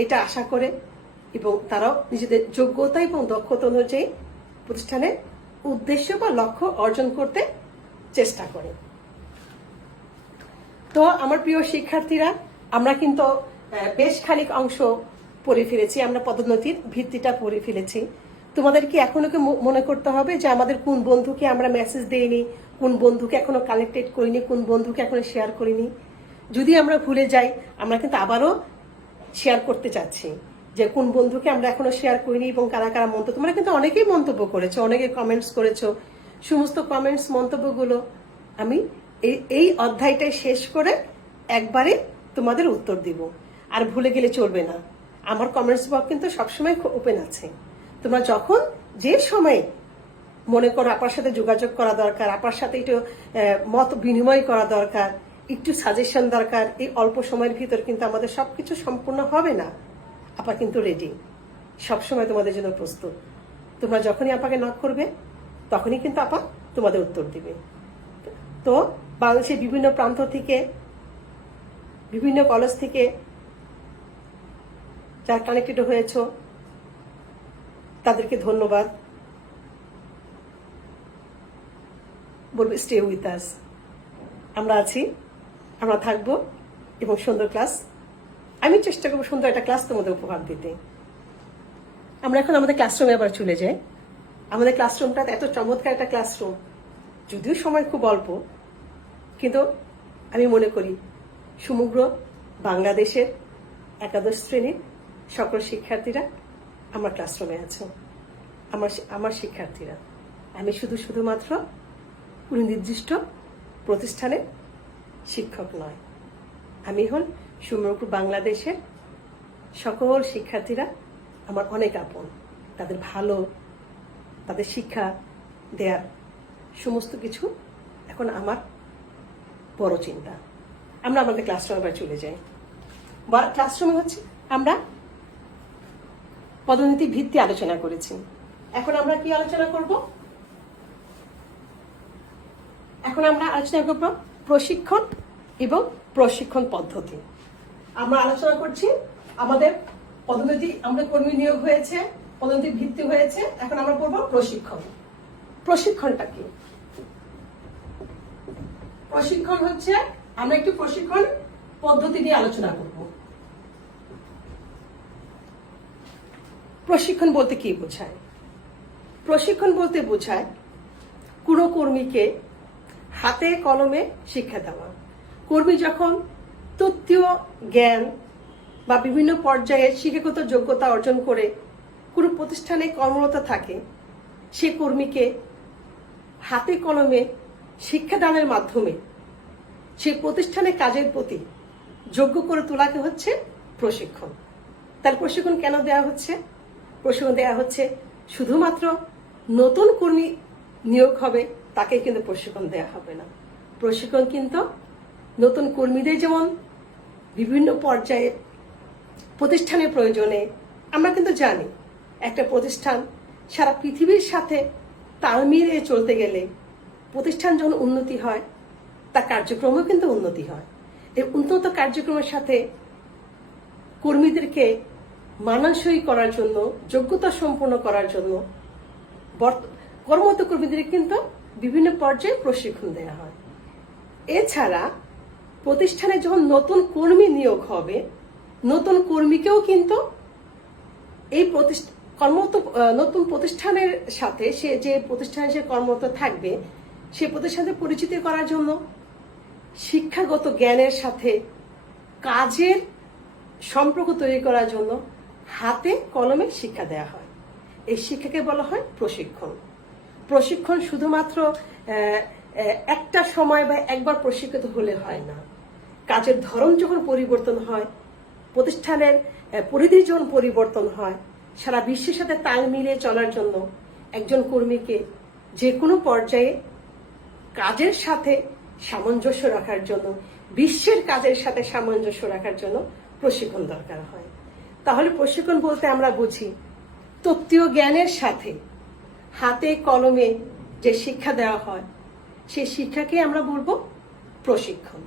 এটা আশা করে, এবং তারাও নিজেদের যোগ্যতা এবং দক্ষতা অনুযায়ী প্রতিষ্ঠানের উদ্দেশ্য বা লক্ষ্য অর্জন করতে চেষ্টা করে। তো আমার প্রিয় শিক্ষার্থীরা, আমরা কিন্তু বেশ খানিক অংশ পড়ে ফেলেছি, আমরা পদোন্নতির ভিত্তিটা পড়ে ফেলেছি। তোমাদের কি এখনো কি মনে করতে হবে যে আমাদের কোন বন্ধুকে আমরা মেসেজ দেইনি, কোন বন্ধুকে এখনো কালেক্টেড করিনি, কোন বন্ধুকে এখনো শেয়ার করিনি? যদি আমরা ভুলে যাই, আমরা কিন্তু আবারও শেয়ার করতে চাচ্ছি যে কোন বন্ধুকে আমরা এখনো শেয়ার করিনি এবং কারা কারা মন্তব্য, তোমরা কিন্তু অনেকেই মন্তব্য করেছো, অনেকে কমেন্টস করেছো। সমস্ত কমেন্টস মন্তব্যগুলো আমি এই অধ্যায়টাই শেষ করে একবারে তোমাদের উত্তর দিব, আর ভুলে গেলে চলবে না। আমার কমেন্টস বক্স কিন্তু সবসময় ওপেন আছে। তোমরা যখন যে সময় মনে করো আপার সাথে যোগাযোগ করা দরকার, আপার সাথে একটু মত বিনিময় করা দরকার, একটু সাজেশন দরকার, এই অল্প সময়ের ভিতর কিন্তু আমাদের সবকিছু সম্পূর্ণ হবে না। আপা কিন্তু রেডি, সবসময় তোমাদের জন্য প্রস্তুত। তোমরা যখনই আপাকে নক করবে তখনই কিন্তু আপা তোমাদের উত্তর দিবে। তো বাংলাদেশের বিভিন্ন প্রান্ত থেকে, বিভিন্ন কলেজ থেকে যারা কানেক্টেড হয়েছো তাদেরকে ধন্যবাদ। বলবে স্টে উইথ আস। আমরা আছি, আমরা থাকবো এবং সুন্দর ক্লাস, আমি চেষ্টা করবো সুন্দর একটা ক্লাস তোমাদের উপহার দিতে। আমরা এখন আমাদের ক্লাসরুমে আবার চলে যাই। আমাদের ক্লাসরুমটা এত চমৎকার একটা ক্লাসরুম, যদিও সময় খুব অল্প, কিন্তু আমি মনে করি সমগ্র বাংলাদেশের একাদশ শ্রেণীর সকল শিক্ষার্থীরা আমার ক্লাসরুমে আছে। আমার শিক্ষার্থীরা, আমি শুধুমাত্র কোনো নির্দিষ্ট প্রতিষ্ঠানের শিক্ষক নয়, আমি হল সমগ্র বাংলাদেশের সকল শিক্ষার্থীরা আমার অনেক আপন। তাদের ভালো, তাদের শিক্ষা দেয়ার সমস্ত কিছু এখন আমার বড় চিন্তা। আমরা আমাদের ক্লাসরুমে আবার চলে যাই। ক্লাসরুমে হচ্ছে আমরা পদোন্নতি ভিত্তি আলোচনা করেছি। এখন আমরা কি আলোচনা করব? এখন আমরা আলোচনা করব প্রশিক্ষণ এবং প্রশিক্ষণ পদ্ধতি। আমরা আলোচনা করছি আমাদের পদোন্নতি, আমরা কর্মী নিয়োগ হয়েছে, পদোন্নতি ভিত্তি হয়েছে, এখন আমরা করব প্রশিক্ষণ। প্রশিক্ষণটা কি? প্রশিক্ষণ হচ্ছে আমরা একটু প্রশিক্ষণ পদ্ধতি নিয়ে আলোচনা করব। প্রশিক্ষণ বলতে কি বোঝায়? প্রশিক্ষণ বলতে বোঝায় কোনো কর্মীকে হাতে কলমে শিক্ষা দেওয়া। কর্মী যখন তত্ত্বীয় জ্ঞান বা বিভিন্ন পর্যায়ে শিক্ষাগত যোগ্যতা অর্জন করে কোনো প্রতিষ্ঠানে কর্মরত থাকে, সে কর্মীকে হাতে কলমে শিক্ষাদানের মাধ্যমে সে প্রতিষ্ঠানে কাজের প্রতি যোগ্য করে তোলাকে হচ্ছে প্রশিক্ষণ। তার প্রশিক্ষণ কেন দেওয়া হচ্ছে? প্রশিক্ষণ দেওয়া হচ্ছে শুধুমাত্র নতুন কর্মী নিয়োগ হবে তাকে কিন্তু প্রশিক্ষণ দেওয়া হবে না। প্রশিক্ষণ কিন্তু নতুন কর্মীদের যেমন বিভিন্ন পর্যায়ে প্রতিষ্ঠানের প্রয়োজনে, আমরা কিন্তু জানি একটা প্রতিষ্ঠান সারা পৃথিবীর সাথে তাল মিলিয়ে চলতে গেলে প্রতিষ্ঠান যখন উন্নতি হয় তার কার্যক্রমও কিন্তু উন্নতি হয়। এই উন্নত কার্যক্রমের সাথে কর্মীদেরকে মানানসই করার জন্য, যোগ্যতা সম্পন্ন করার জন্য কর্মরত কর্মীদের কিন্তু বিভিন্ন পর্যায়ে প্রশিক্ষণ দেওয়া হয়। এছাড়া প্রতিষ্ঠানে যখন নতুন কর্মী নিয়োগ হবে, নতুন কর্মীকেও কিন্তু এই নতুন প্রতিষ্ঠানের সাথে, সে যে প্রতিষ্ঠানে সে কর্মরত থাকবে সে প্রতিষ্ঠানে পরিচিত করার জন্য শিক্ষাগত জ্ঞানের সাথে কাজের সম্পর্ক তৈরি করার জন্য হাতে কলমে শিক্ষা দেওয়া হয়। এই শিক্ষাকে বলা হয় প্রশিক্ষণ। প্রশিক্ষণ শুধুমাত্র একটা সময় বা একবার প্রশিক্ষিত হলে হয় না। কাজের ধরন যখন পরিবর্তন হয়, প্রতিষ্ঠানের পরিধি যখন পরিবর্তন হয়, সারা বিশ্বের সাথে তাল মিলিয়ে চলার জন্য একজন কর্মীকে যে কোনো পর্যায়ে কাজের সাথে সামঞ্জস্য রাখার জন্য, বিশ্বের কাজের সাথে সামঞ্জস্য রাখার জন্য প্রশিক্ষণ দরকার হয়। তাহলে প্রশিক্ষণ বলতে আমরা বুঝি তত্ত্বীয় জ্ঞানের সাথে হাতে কলমে যে শিক্ষা দেওয়া হয় সেই শিক্ষাকে আমরা বলবো প্রশিক্ষণ।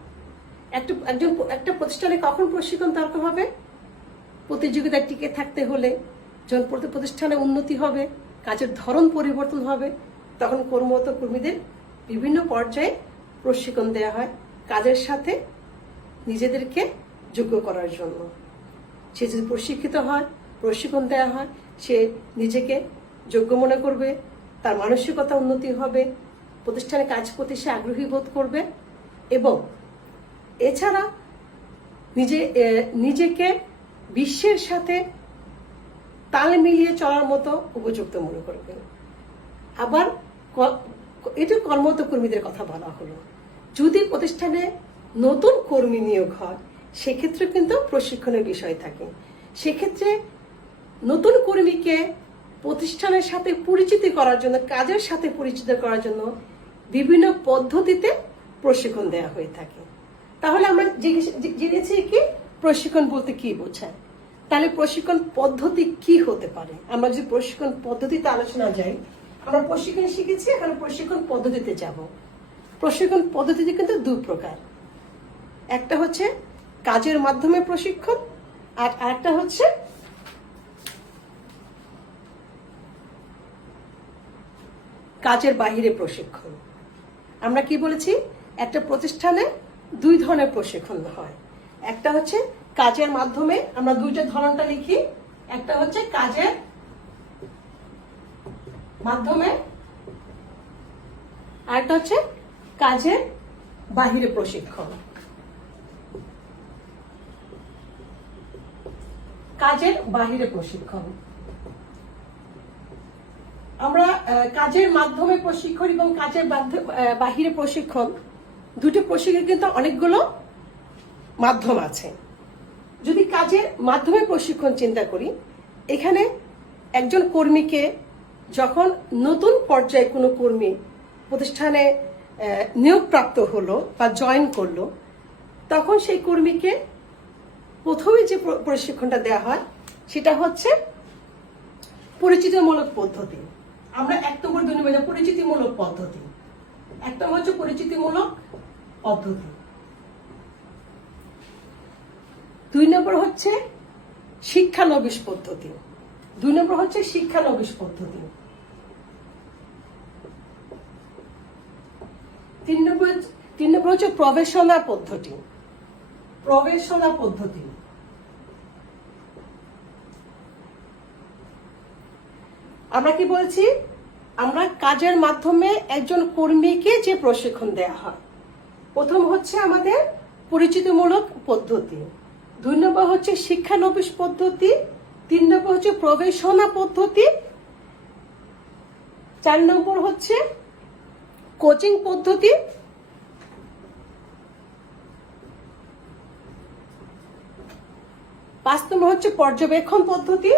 একটা প্রতিষ্ঠানে কখন প্রশিক্ষণ দরকার হবে? প্রতিযোগিতায় টিকে থাকতে হলে, যখন প্রতিষ্ঠানে উন্নতি হবে, কাজের ধরন পরিবর্তন হবে, তখন কর্মরত কর্মীদের বিভিন্ন পর্যায়ে প্রশিক্ষণ দেওয়া হয় কাজের সাথে নিজেদেরকে যোগ্য করার জন্য। সে যদি প্রশিক্ষিত হয়, প্রশিক্ষণ দেওয়া হয়, সে নিজেকে যোগ্য মনে করবে, তার মানসিকতা উন্নতি হবে, প্রতিষ্ঠানে কাজ করতে সে আগ্রহী বোধ করবে এবং এছাড়া নিজেকে বিশ্বের সাথে তাল মিলিয়ে চলার মতো উপযুক্ত মনে করবে। আবার এটা কর্মরত কর্মীদের কথা বলা হলো। যদি প্রতিষ্ঠানে নতুন কর্মী নিয়োগ হয় সেক্ষেত্রে কিন্তু প্রশিক্ষণের বিষয় থাকে। সেক্ষেত্রে নতুন কর্মীকে প্রতিষ্ঠানের সাথে পরিচিত করার জন্য, কাজের সাথে পরিচিত করার জন্য বিভিন্ন পদ্ধতিতে প্রশিক্ষণ দেওয়া হয়ে থাকে। তাহলে আমরা জেনেছি কি প্রশিক্ষণ বলতে কি বোঝায়। তাহলে প্রশিক্ষণ পদ্ধতি কি হতে পারে? আমরা যদি প্রশিক্ষণ পদ্ধতিতে আলোচনা যাই, আমরা প্রশিক্ষণ শিখেছি, এখন প্রশিক্ষণ পদ্ধতিতে যাব। প্রশিক্ষণ পদ্ধতি কিন্তু দুই প্রকার, একটা হচ্ছে কাজের মাধ্যমে প্রশিক্ষণ আর আরেকটা হচ্ছে কাজের বাহিরে প্রশিক্ষণ। আমরা কি বলেছি? একটা প্রতিষ্ঠানে দুই ধরনের প্রশিক্ষণ হয়। একটা হচ্ছে কাজের মাধ্যমে, আমরা দুইটা ধরনটা লিখি। একটা হচ্ছে কাজের মাধ্যমে, আর একটা হচ্ছে কাজের বাহিরে প্রশিক্ষণ। কাজের বাহিরে প্রশিক্ষণ, আমরা কাজের মাধ্যমে প্রশিক্ষণ এবং কাজের বাহিরে প্রশিক্ষণ, দুটো প্রশিক্ষণ কিন্তু অনেকগুলো মাধ্যম আছে। যদি কাজের মাধ্যমে প্রশিক্ষণ চিন্তা করি, এখানে একজন কর্মীকে যখন নতুন পর্যায়ে কোনো কর্মী প্রতিষ্ঠানে নিয়োগপ্রাপ্ত হলো বা জয়েন করলো, তখন সেই কর্মীকে প্রথমে যে প্রশিক্ষণটা দেওয়া হয় সেটা হচ্ছে পরিচিতিমূলক পদ্ধতি। আমরা 1 নম্বর 2 নম্বর পরিচিতিমূলক পদ্ধতি, একটা হচ্ছে পরিচিতিমূলক পদ্ধতি, 2 নম্বর হচ্ছে শিক্ষানবিশ পদ্ধতি, 2 নম্বর হচ্ছে শিক্ষানবিশ পদ্ধতি, 3 নম্বর হচ্ছে প্রবেশনা পদ্ধতি, প্রবেশনা পদ্ধতি। আমরা কি বলছি? আমরা কাজের মাধ্যমে একজন কর্মীকে যে প্রশিক্ষণ দেয়া হয়, প্রথম হচ্ছে আমাদের পরিচিতিমূলক পদ্ধতি, 2 নম্বর হচ্ছে শিক্ষানবিশ পদ্ধতি, 3 নম্বর হচ্ছে প্রবেশনা পদ্ধতি, 4 নম্বর হচ্ছে কোচিং পদ্ধতি, 5 নম্বর হচ্ছে পর্যবেক্ষণ পদ্ধতি,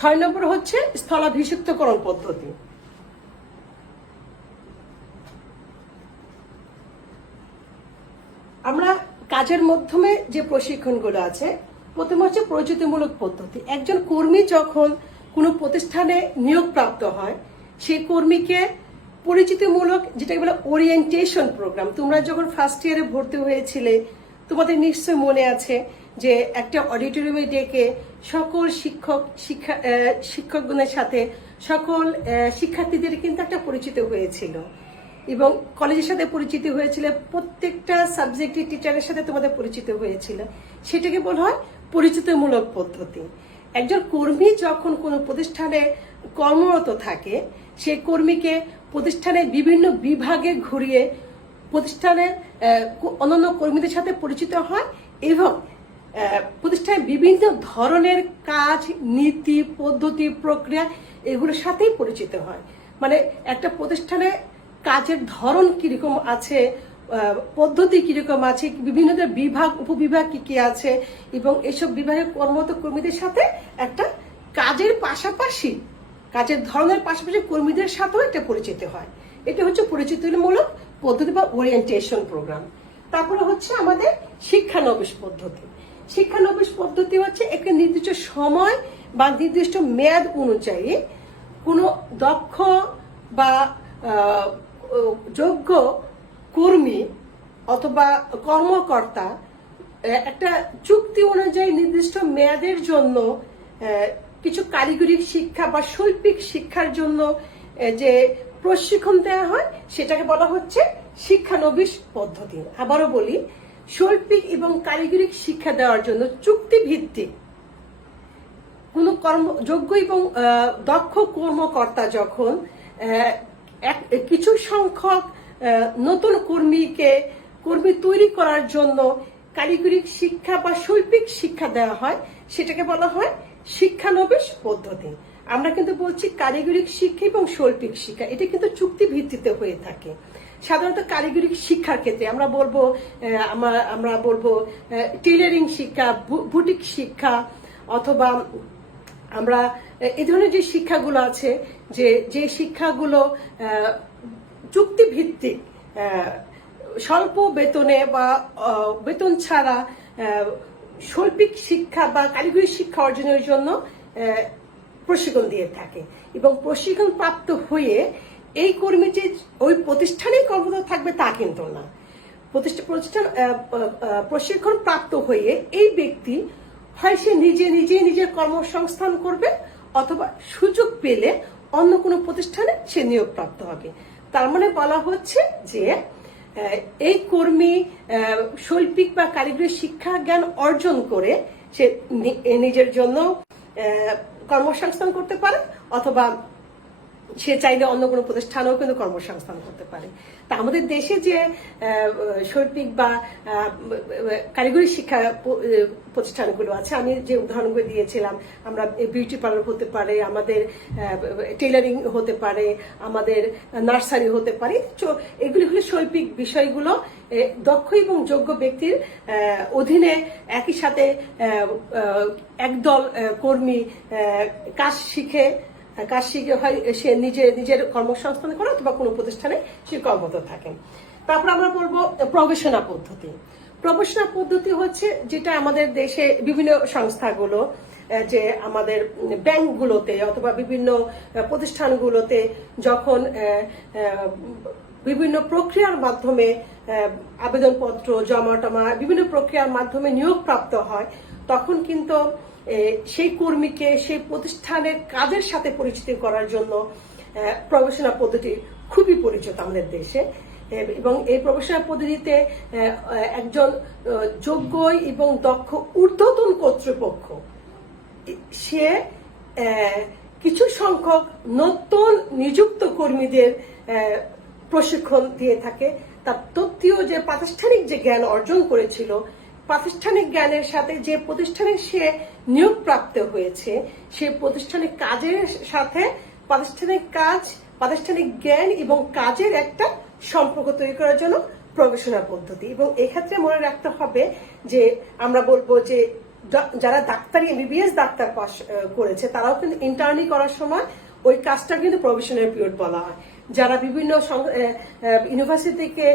6 নম্বর হচ্ছে স্থলাভিষিক্তকরণ পদ্ধতি। আমরা কাজের মাধ্যমে যে প্রশিক্ষণগুলো আছে, প্রথম হচ্ছে পরিচিতিমূলক পদ্ধতি। একজন কর্মী যখন কোনো প্রতিষ্ঠানে নিয়োগপ্রাপ্ত হয়, সেই কর্মীকে পরিচিতিমূলক, যেটাকে বলে ওরিয়েন্টেশন প্রোগ্রাম। তোমরা যখন ফার্স্ট ইয়ারে ভর্তি হয়েছিলে, তোমাদের নিশ্চয় মনে আছে যে একটা অডিটোরিয়ামে ডেকে সকল শিক্ষকগণের সাথে সকল শিক্ষার্থীদের কিন্তু একটা পরিচিত হয়েছিল এবং কলেজের সাথে পরিচিত হয়েছিল, প্রত্যেকটা সাবজেক্টের টিচারের সাথে তোমাদের পরিচিত হয়েছিল। সেটাকে বলা হয় পরিচিতিমূলক পদ্ধতি। একজন কর্মী যখন কোনো প্রতিষ্ঠানে কর্মরত থাকে, সেই কর্মীকে প্রতিষ্ঠানের বিভিন্ন বিভাগে ঘুরিয়ে প্রতিষ্ঠানের অন্যান্য কর্মীদের সাথে পরিচিত হয় এবং প্রতিষ্ঠানে বিভিন্ন ধরনের কাজ, নীতি, পদ্ধতি, প্রক্রিয়া এগুলোর সাথেই পরিচিত হয়। মানে একটা প্রতিষ্ঠানে কাজের ধরন কিরকম আছে, পদ্ধতি কিরকম আছে, বিভিন্ন বিভাগ, উপবিভাগ কি কি আছে এবং এসব বিভাগের কর্মরত কর্মীদের সাথে একটা কাজের পাশাপাশি, কাজের ধরনের পাশাপাশি কর্মীদের সাথেও একটা পরিচিত হয়। এটা হচ্ছে পরিচিতিমূলক পদ্ধতি বা ওরিয়েন্টেশন প্রোগ্রাম। তারপরে হচ্ছে আমাদের শিক্ষানবিশ পদ্ধতি। শিক্ষানবিশ পদ্ধতি হচ্ছে একটা নির্দিষ্ট সময় বা নির্দিষ্ট মেয়াদ অনুযায়ী কোনো দক্ষ বা যোগ্য কর্মী অথবা কর্মকর্তা একটা চুক্তি অনুযায়ী নির্দিষ্ট মেয়াদের জন্য কিছু কারিগরি শিক্ষা বা শৈল্পিক শিক্ষার জন্য যে প্রশিক্ষণ দেওয়া হয়, সেটাকে বলা হচ্ছে শিক্ষানবিশ পদ্ধতি। আবারও বলি, শৈল্পিক এবং কারিগরি শিক্ষা দেওয়ার জন্য চুক্তি ভিত্তিক কোনো যোগ্য এবং দক্ষ কর্মকর্তা যখন কিছু সংখ্যক নতুন কর্মী তৈরি করার জন্য কারিগরি শিক্ষা বা শৈল্পিক শিক্ষা দেওয়া হয়, সেটাকে বলা হয় শিক্ষানবিশ পদ্ধতি। আমরা কিন্তু বলছি কারিগরি শিক্ষা এবং শৈল্পিক শিক্ষা, এটা কিন্তু চুক্তি ভিত্তিতে হয়ে থাকে। সাধারণত কারিগরি শিক্ষার ক্ষেত্রে আমরা বলবো টেইলারিং শিক্ষা, বুটিক শিক্ষা, অথবা আমরা এই ধরনের যে শিক্ষাগুলো আছে, যে শিক্ষাগুলো চুক্তি ভিত্তিক, স্বল্প বেতনে বা বেতন ছাড়া শৈল্পিক শিক্ষা বা কারিগরি শিক্ষা অর্জনের জন্য প্রশিক্ষণ দিয়ে থাকে এবং প্রশিক্ষণ প্রাপ্ত হয়ে এই কর্মী যে ওই প্রতিষ্ঠানেই কর্মরত থাকবে তা কিন্তু না। প্রশিক্ষণ প্রাপ্ত হয়ে এই ব্যক্তি হয় সে নিজের কর্মসংস্থান করবে, অথবা সুযোগ পেলে অন্য কোনো প্রতিষ্ঠানে সে নিয়োগপ্রাপ্ত হবে। তার মানে বলা হচ্ছে যে এই কর্মী শৈল্পিক বা কারিগরি শিক্ষা জ্ঞান অর্জন করে সে নিজের জন্য কর্মসংস্থান করতে পারে, অথবা সে চাইলে অন্য কোনো প্রতিষ্ঠানেও কিন্তু কর্মসংস্থান করতে পারে। তা আমাদের দেশে যে শৈল্পিক বা কারিগরি শিক্ষা প্রতিষ্ঠানগুলো আছে, আমি যে উদাহরণগুলো দিয়েছিলাম, আমরা বিউটি পার্লার হতে পারে, আমাদের টেলারিং হতে পারে, আমাদের নার্সারি হতে পারে, এগুলি হলো শৈল্পিক বিষয়গুলো দক্ষ এবং যোগ্য ব্যক্তির অধীনে একই সাথে একদল কর্মী কাজ শিখে হয় সে নিজের কর্মসংস্থান করে, অথবা কোনো প্রতিষ্ঠানে সে কর্মরত থাকেন। তারপর আমরা বলবো প্রবেশনা পদ্ধতি। প্রবেশনা পদ্ধতি হচ্ছে যেটা আমাদের দেশে বিভিন্ন সংস্থাগুলো, যে আমাদের ব্যাংকগুলোতে অথবা বিভিন্ন প্রতিষ্ঠানগুলোতে যখন বিভিন্ন প্রক্রিয়ার মাধ্যমে আবেদনপত্র জমা টমা বিভিন্ন প্রক্রিয়ার মাধ্যমে নিয়োগপ্রাপ্ত হয়, তখন কিন্তু সেই কর্মীকে সেই প্রতিষ্ঠানের কাজের সাথে পরিচিত করার জন্য প্রবেশনা পদ্ধতি খুবই পরিচিত আমাদের দেশে। এবং এই প্রবেশনা পদ্ধতিতে একজন যোগ্য এবং দক্ষ ঊর্ধ্বতন কর্তৃপক্ষ সে কিছু সংখ্যক নতুন নিযুক্ত কর্মীদের প্রশিক্ষণ দিয়ে থাকে। তার তথ্যীয় যে প্রাতিষ্ঠানিক যে জ্ঞান অর্জন করেছিল, প্রাতিষ্ঠানিক জ্ঞানের সাথে যে প্রতিষ্ঠানে সে নিয়োগপ্রাপ্ত হয়েছে, সে প্রতিষ্ঠানিক কাজের সাথে প্রাতিষ্ঠানিক কাজ, প্রাতিষ্ঠানিক জ্ঞান এবং কাজের একটা সম্পর্ক তৈরি করার জন্য প্রবেশনা পদ্ধতি। এবং এক্ষেত্রে মনে রাখতে হবে যে আমরা বলবো যে যারা ডাক্তারি এমবিবিএস ডাক্তার পাস করেছে, তারাও কিন্তু ইন্টার্নি করার সময় ওই কাজটা কিন্তু প্রবেশনারি পিরিয়ড বলা হয়। যারা বিভিন্ন ইউনিভার্সিটি থেকে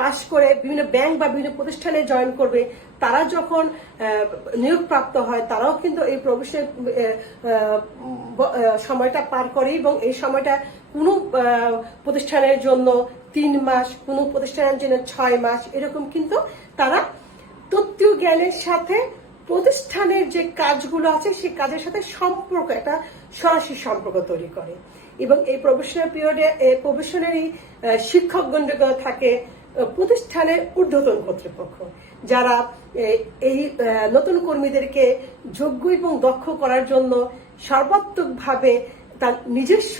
পাশ করে বিভিন্ন ব্যাংক বা বিভিন্ন প্রতিষ্ঠানে জয়েন করবে, তারা যখন নিয়োগপ্রাপ্ত হয়, তারাও কিন্তু এই প্রবেশনের সময়টা পার করে। এবং এই সময়টা কোনো প্রতিষ্ঠানের জন্য 3 মাস, কোনো প্রতিষ্ঠানের জন্য 6 মাস, এরকম কিন্তু তারা তত্ত্বীয় জ্ঞানের সাথে প্রতিষ্ঠানের যে কাজগুলো আছে সেই কাজের সাথে সম্পর্ক, একটা সরাসরি সম্পর্ক তৈরি করে। এবং এই প্রবেশনারি পিরিয়ডে প্রবেশনারি শিক্ষকগণ থাকে প্রতিষ্ঠানের ঊর্ধ্বতন কর্তৃপক্ষ, যারা এই নতুন কর্মীদেরকে যোগ্য এবং দক্ষ করার জন্য সর্বাত্মকভাবে তার নিজস্ব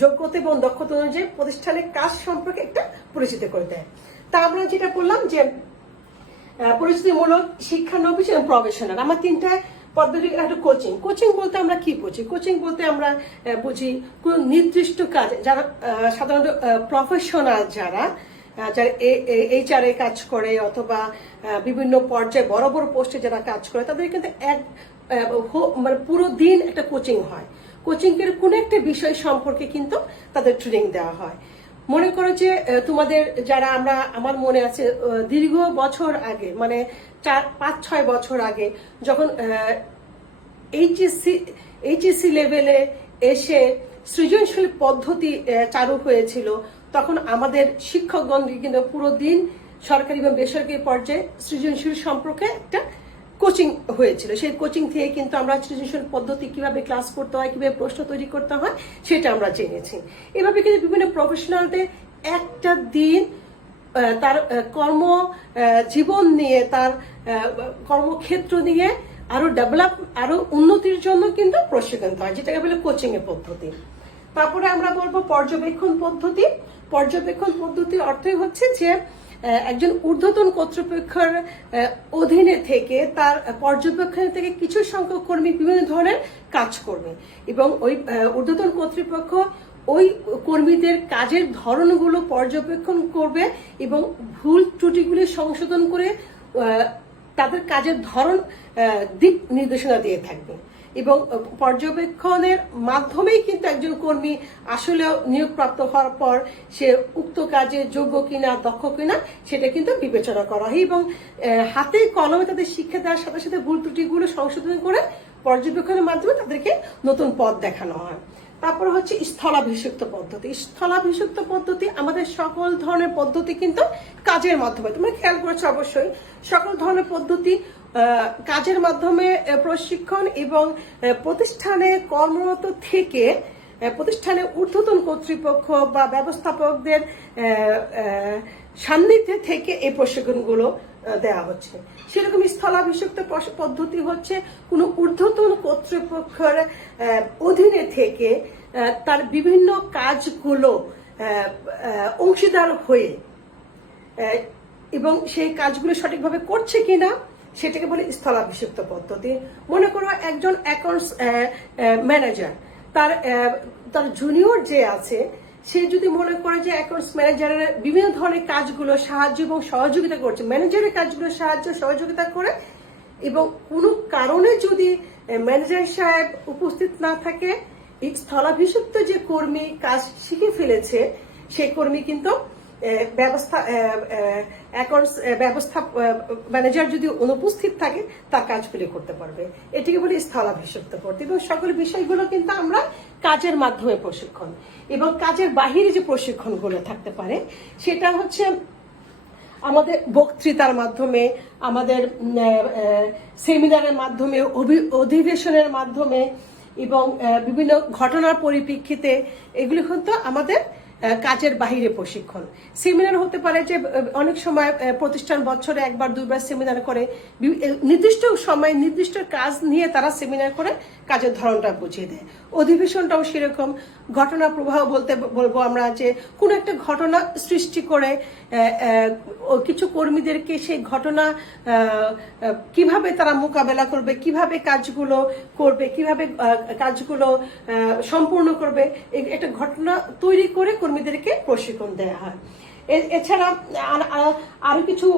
যোগ্যতা এবং দক্ষতা অনুযায়ী প্রতিষ্ঠানের কাজ সম্পর্কে একটা পরিচিতি করে দেয়। তা আমরা যেটা বললাম যে পরিচিতিমূলক শিক্ষানবিশ এবং প্রবেশনার, আমার 3টা পদ্ধতি। একটা কোচিং বলতে আমরা কি বুঝি? কোচিং বলতে আমরা বুঝি কোন নির্দিষ্ট কাজ, যারা সাধারণত প্রফেশনাল, যারা HR এ কাজ করে অথবা বিভিন্ন পর্যায়ে বড় বড় পোস্টে যারা কাজ করে, তাদের কিন্তু মানে পুরো দিন একটা কোচিং হয়। কোচিং এর কোন একটা বিষয় সম্পর্কে কিন্তু তাদের ট্রেনিং দেওয়া হয়। মনে করো যে তোমাদের যারা আমার মনে আছে দীর্ঘ বছর আগে, মানে 4-5-6 বছর আগে, যখন এইচএসসি লেভেলে এসে সৃজনশীল পদ্ধতি চালু হয়েছিল, তখন আমাদের শিক্ষকগণ কিন্তু পুরো দিন সরকারি এবং বেসরকারি পর্যায়ে সৃজনশীল সম্পর্কে একটা কোচিং হয়েছিল। সেই কোচিং থেকে কিন্তু আমরা সৃজনশীল পদ্ধতি কিভাবে ক্লাস করতে হয়, কিভাবে প্রশ্ন তৈরি করতে হয়, সেটা আমরা জেনেছি। এভাবে কিন্তু বিভিন্ন প্রফেশনালদের একটা দিন তার কর্ম জীবন নিয়ে, তার কর্মক্ষেত্র নিয়ে আরো ডেভেলপ, আরো উন্নতির জন্য কিন্তু প্রশিক্ষণ হয়, যেটাকে বলে কোচিং এর পদ্ধতি। তারপরে আমরা বলবো পর্যবেক্ষণ পদ্ধতি। পর্যবেক্ষণ পদ্ধতির অর্থই হচ্ছে যে একজন ঊর্ধ্বতন কর্তৃপক্ষের অধীনে থেকে তার পর্যবেক্ষণ থেকে কিছু সংখ্যক কর্মী বিভিন্ন ধরনের কাজ করবে, এবং ওই ঊর্ধ্বতন কর্তৃপক্ষ ওই কর্মীদের কাজের ধরনগুলো পর্যবেক্ষণ করবে এবং ভুল ত্রুটিগুলি সংশোধন করে তাদের কাজের ধরন দিক নির্দেশনা দিয়ে থাকবে। এবং পর্যবেক্ষণের মাধ্যমেই কিন্তু একজন কর্মী আসলে নিয়োগপ্রাপ্ত হওয়ার পর সে উক্ত কাজে যোগ্য কিনা, দক্ষ কিনা, সেটা কিন্তু বিবেচনা করা হয়। এবং হাতে কলমে তাদের শিক্ষা দেওয়ার সাথে সাথে ভুল ত্রুটিগুলো সংশোধন করে পর্যবেক্ষণের মাধ্যমে তাদেরকে নতুন পথ দেখানো হয়। তারপর হচ্ছে স্থলাভিষিক্ত পদ্ধতি। স্থলাভিষিক্ত পদ্ধতি আমাদের সকল ধরনের পদ্ধতি কিন্তু কাজের মাধ্যমে, তোমরা খেয়াল করেছো অবশ্যই, সকল ধরনের পদ্ধতি কাজের মাধ্যমে প্রশিক্ষণ এবং প্রতিষ্ঠানে কর্মরত থেকে প্রতিষ্ঠানের ঊর্ধ্বতন কর্তৃপক্ষ বা ব্যবস্থাপকদের সান্নিধ্যে থেকে এই প্রশিক্ষণগুলো দেওয়া হচ্ছে। সেরকম স্থলাভিষিক্ত পদ্ধতি হচ্ছে কোনো ঊর্ধ্বতন কর্তৃপক্ষের অধীনে থেকে তার বিভিন্ন কাজগুলো অংশীদার হয়ে এবং সেই কাজগুলো সঠিকভাবে করছে কিনা সেটাকে বলে স্থলাভিষিক্ত পদ্ধতি। মনে করো একজন অ্যাকাউন্টস ম্যানেজার, তার জুনিয়র যে আছে সে যদি মনে করে যে অ্যাকাউন্টস ম্যানেজারের বিভিন্ন ধরনের কাজগুলো সাহায্য এবং সহযোগিতা করছে, ম্যানেজারের কাজগুলো সাহায্য সহযোগিতা করে এবং কোনো কারণে যদি ম্যানেজার সাহেব উপস্থিত না থাকে, স্থলাভিষিক্ত যে কর্মী কাজ শিখে ফেলেছে সেই কর্মী কিন্তু ব্যবস্থা ম্যানেজার যদি অনুপস্থিত থাকে তার কাজগুলি করতে পারবে। এটিকে বলি স্থলাভিষিক্ত পদ্ধতি। এবং সকল বিষয়গুলো কিন্তু আমরা কাজের মাধ্যমে প্রশিক্ষণ এবং কাজের বাহিরে যে প্রশিক্ষণগুলো থাকতে পারে সেটা হচ্ছে আমাদের বক্তৃতার মাধ্যমে, আমাদের সেমিনারের মাধ্যমে, অধিবেশনের মাধ্যমে এবং বিভিন্ন ঘটনার পরিপ্রেক্ষিতে এগুলি কিন্তু আমাদের কাজের বাহিরে প্রশিক্ষণ। সেমিনার হতে পারে যে অনেক সময় প্রতিষ্ঠান বছরে একবার দুইবার সেমিনার করে, নির্দিষ্ট সময় নির্দিষ্ট কাজ নিয়ে তারা সেমিনার করে কাজের ধরনটা বুঝিয়ে দেয়। অধিবেশনটাও সেরকম ঘটনা প্রবাহ বলবো আমরা, যে কোনো একটা ঘটনা সৃষ্টি করে কিছু কর্মীদেরকে সেই ঘটনা কিভাবে তারা মোকাবেলা করবে, কিভাবে কাজগুলো করবে, কিভাবে কাজগুলো সম্পূর্ণ করবে, একটা ঘটনা তৈরি করে কর্মীদেরকে প্রশিক্ষণ দেওয়া হয়। এছাড়া আরো কিছু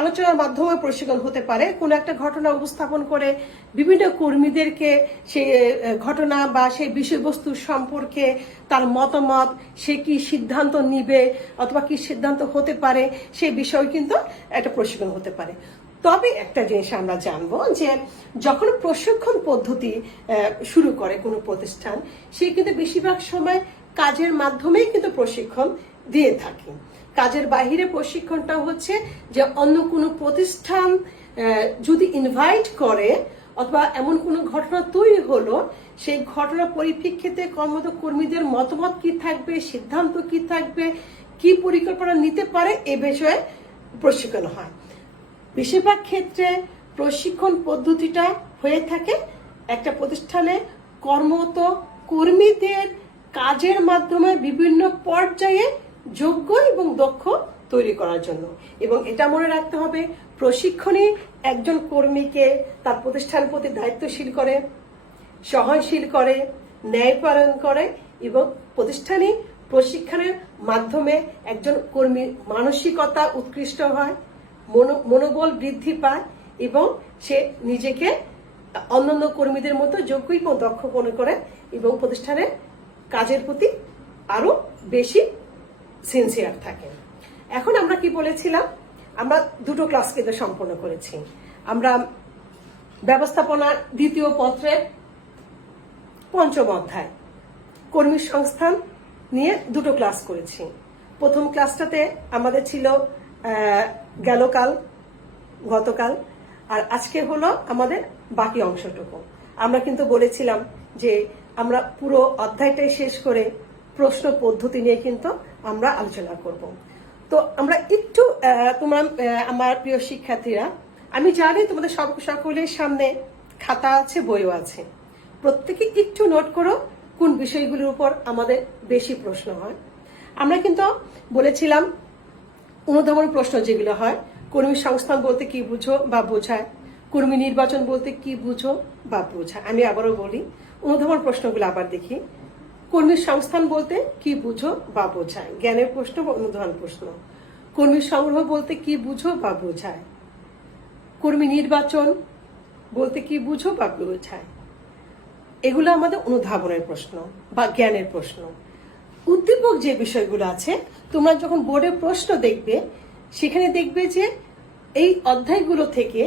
আলোচনার মাধ্যমে প্রশিক্ষণ হতে পারে। কোন একটা ঘটনা উপস্থাপন করে বিভিন্ন কর্মীদেরকে সেই ঘটনা বা সেই বিষয়বস্তু সম্পর্কে তার মতামত, সে কি সিদ্ধান্ত নিবে অথবা কি সিদ্ধান্ত হতে পারে সেই বিষয় কিন্তু একটা প্রশিক্ষণ হতে পারে। তবে একটা জিনিস আমরা জানবো যে যখন প্রশিক্ষণ পদ্ধতি শুরু করে কোনো প্রতিষ্ঠান, সে কিন্তু বেশিরভাগ সময় কাজের মাধ্যমেই কিন্তু প্রশিক্ষণ দিয়ে থাকে। কাজের বাহিরে প্রশিক্ষণটা হচ্ছে যে অন্য কোনো প্রতিষ্ঠান যদি ইনভাইট করে অথবা এমন কোনো ঘটনা তৈরি হলো, সেই ঘটনার পরিপ্রেক্ষিতে কর্মরত কর্মীদের মতামত কি থাকবে, সিদ্ধান্ত কি থাকবে, কি পরিকল্পনা নিতে পারে এ বিষয়ে প্রশিক্ষণ হয়। বেশিরভাগ ক্ষেত্রে প্রশিক্ষণ পদ্ধতিটা হয়ে থাকে একটা প্রতিষ্ঠানে কর্মরত কর্মীদের কাজের মাধ্যমে বিভিন্ন পর্যায়ে যোগ্য এবং দক্ষ তৈরি করার জন্য। এবং এটা মনে রাখতে হবে, প্রশিক্ষণই একজন কর্মীকে তার প্রতিষ্ঠানের প্রতি দায়িত্বশীল করে, সহনশীল করে, ন্যায়পরায়ণ করে এবং প্রতিষ্ঠানই প্রশিক্ষণের মাধ্যমে একজন কর্মীর মানসিকতা উৎকৃষ্ট হয়, মনোবল বৃদ্ধি পায় এবং সে নিজেকে অন্যান্য কর্মীদের মতো যোগ্য এবং দক্ষ মনে করে এবং প্রতিষ্ঠানের কাজের প্রতি আরো বেশি সিনসিয়ার থাকে। এখন আমরা কি বলেছিলাম, আমরা দুটো ক্লাস কিন্তু সম্পন্ন করেছি। আমরা ব্যবস্থাপনা দ্বিতীয় পত্রের 5ম অধ্যায় কর্মী সংস্থান নিয়ে দুটো ক্লাস করেছি। প্রথম ক্লাসটাতে আমাদের ছিল গতকাল, আর আজকে হলো আমাদের বাকি অংশটুকু। আমরা কিন্তু বলেছিলাম যে আমরা পুরো অধ্যায়টাই শেষ করে প্রশ্ন পদ্ধতি নিয়ে কিন্তু আমরা আলোচনা করব। তো আমরা একটু আমার প্রিয় শিক্ষার্থীরা, আমি জানি তোমাদের সকলের সামনে খাতা আছে, বইও আছে, প্রত্যেকে একটু নোট করো কোন বিষয়গুলোর উপর আমাদের বেশি প্রশ্ন হয়। আমরা কিন্তু বলেছিলাম অনুধাবন প্রশ্ন যেগুলো হয়, কর্মী সংস্থান বলতে কি বুঝো বা বোঝায়, কর্মী নির্বাচন বলতে কি বুঝো বা বোঝায়। আমি আবারও বলি, অনুধাবন প্রশ্নগুলো আবার দেখি। কর্মী সংস্থান বলতে কি বুঝো বা বোঝায়, জ্ঞানের প্রশ্ন বা অনুধাবন প্রশ্ন। কর্মী সংগ্রহ বলতে কি বুঝো বা বোঝায়, কর্মী নির্বাচন বলতে কি বুঝো বা বোঝায়। এগুলো আমাদের অনুধাবনের প্রশ্ন বা জ্ঞানের প্রশ্ন। উদ্দীপক যে বিষয়গুলো আছে, তোমরা যখন বোর্ডে প্রশ্ন দেখবে সেখানে দেখবে যে এই অধ্যায়গুলো থেকে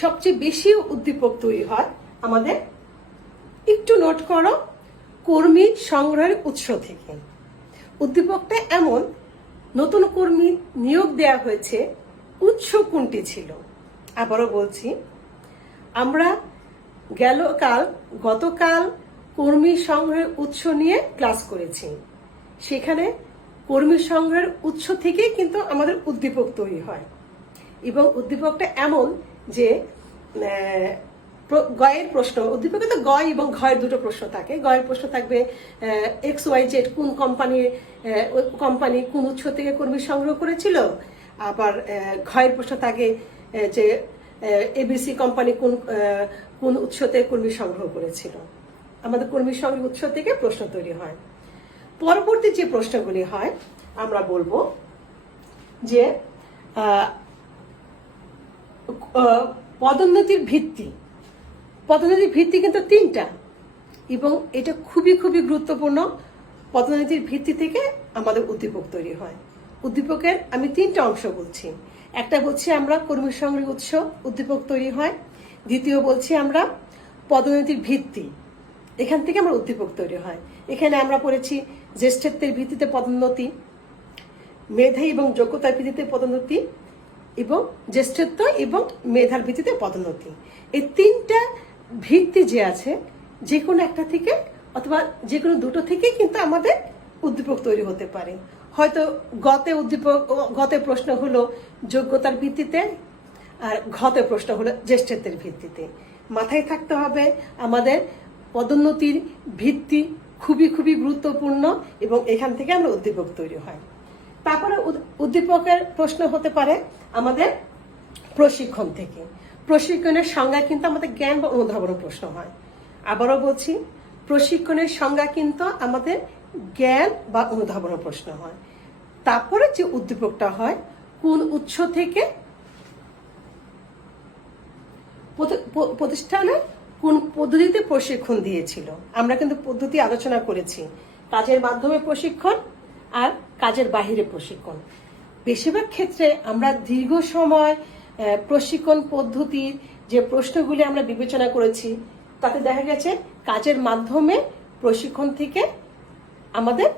সবচেয়ে বেশি উদ্দীপক তৈরি হয় আমাদের। একটু নোট করো, কর্মী সংগ্রহের উৎস থেকে। উদ্দীপকটা এমন, নতুন কর্মী নিয়োগ দেয়া হয়েছে, উৎস কোনটি ছিল, আবারও বলছি, আমরা গতকাল কর্মী সংগ্রহের উৎস নিয়ে ক্লাস করেছি। সেখানে কর্মী সংগ্রহের উৎস থেকে কিন্তু আমাদের উদ্দীপক তৈরি হয়, এবং উদ্দীপকটা এমন যে গয়ের প্রশ্ন, উদ্দীপকে তো গয় এবং ঘয়ের দুটো প্রশ্ন থাকে। গয়ের প্রশ্ন থাকবে XYZ কোন কোম্পানি কোন উৎস থেকে কর্মী সংগ্রহ করেছিল, আবার ঘয়ের প্রশ্ন থাকে যে ABC কোম্পানি কোন উৎস থেকে কর্মী সংগ্রহ করেছিল। আমাদের কর্মী সংগ্রহ উৎস থেকে প্রশ্ন তৈরি হয়। পরবর্তী যে প্রশ্নগুলি হয় আমরা বলবো যে পদোন্নতির ভিত্তি কিন্তু তিনটা, এবং এটা খুবই খুবই গুরুত্বপূর্ণ। পদোন্নতির ভিত্তি থেকে আমাদের উদ্দীপক তৈরি হয়। উদ্দীপকের আমি তিনটা অংশ বলছি। একটা বলছি আমরা কর্মী সংগ্রহ উৎস, উদ্দীপক তৈরি হয়। দ্বিতীয় বলছি আমরা পদোন্নতির ভিত্তি, এখান থেকে আমার উদ্দীপক তৈরি হয়। এখানে আমরা পড়েছি জ্যেষ্ঠত্বের ভিত্তিতে পদোন্নতি, মেধা এবং যোগ্যতার ভিত্তিতে পদোন্নতি, এবং জ্যেষ্ঠত্ব এবং মেধার ভিত্তিতে পদোন্নতি। এই তিনটা ভিত্তি যে আছে, যে কোনো একটা থেকে অথবা যে কোনো দুটো থেকে কিন্তু আমাদের উদ্দীপক তৈরি হতে পারে। হয়তো গতে প্রশ্ন হলো যোগ্যতার ভিত্তিতে, আর ঘতে প্রশ্ন হলো জ্যেষ্ঠত্বের ভিত্তিতে। মাথায় থাকতে হবে আমাদের পদোন্নতির ভিত্তি খুবই খুবই গুরুত্বপূর্ণ, এবং এখান থেকে আমরা উদ্দীপক তৈরি হয়। তারপরে উদ্দীপকের প্রশ্ন হতে পারে আমাদের প্রশিক্ষণ থেকে। প্রশিক্ষণের সংজ্ঞা কিন্তু আমাদের জ্ঞান বা অনুধাবন প্রশ্ন হয়। আবারও বলছি, প্রশিক্ষণের সংজ্ঞা কিন্তু আমাদের জ্ঞান বা অনুধাবন প্রশ্ন হয়। তারপরে যে উদ্দীপকটা হয় কোন উৎস থেকে প্রতিষ্ঠানে কোন পদ্ধতিতে প্রশিক্ষণ দিয়েছিল। আমরা কিন্তু পদ্ধতি আলোচনা করেছি, কাজের মাধ্যমে প্রশিক্ষণ আর কাজের বাহিরে প্রশিক্ষণ। বেশিরভাগ ক্ষেত্রে আমরা দীর্ঘ সময় প্রশিক্ষণ পদ্ধতির যে প্রশ্নগুলি আমরা বিবেচনা করেছি, তাতে দেখা গেছে কাজের মাধ্যমে প্রশিক্ষণ থেকে আমাদের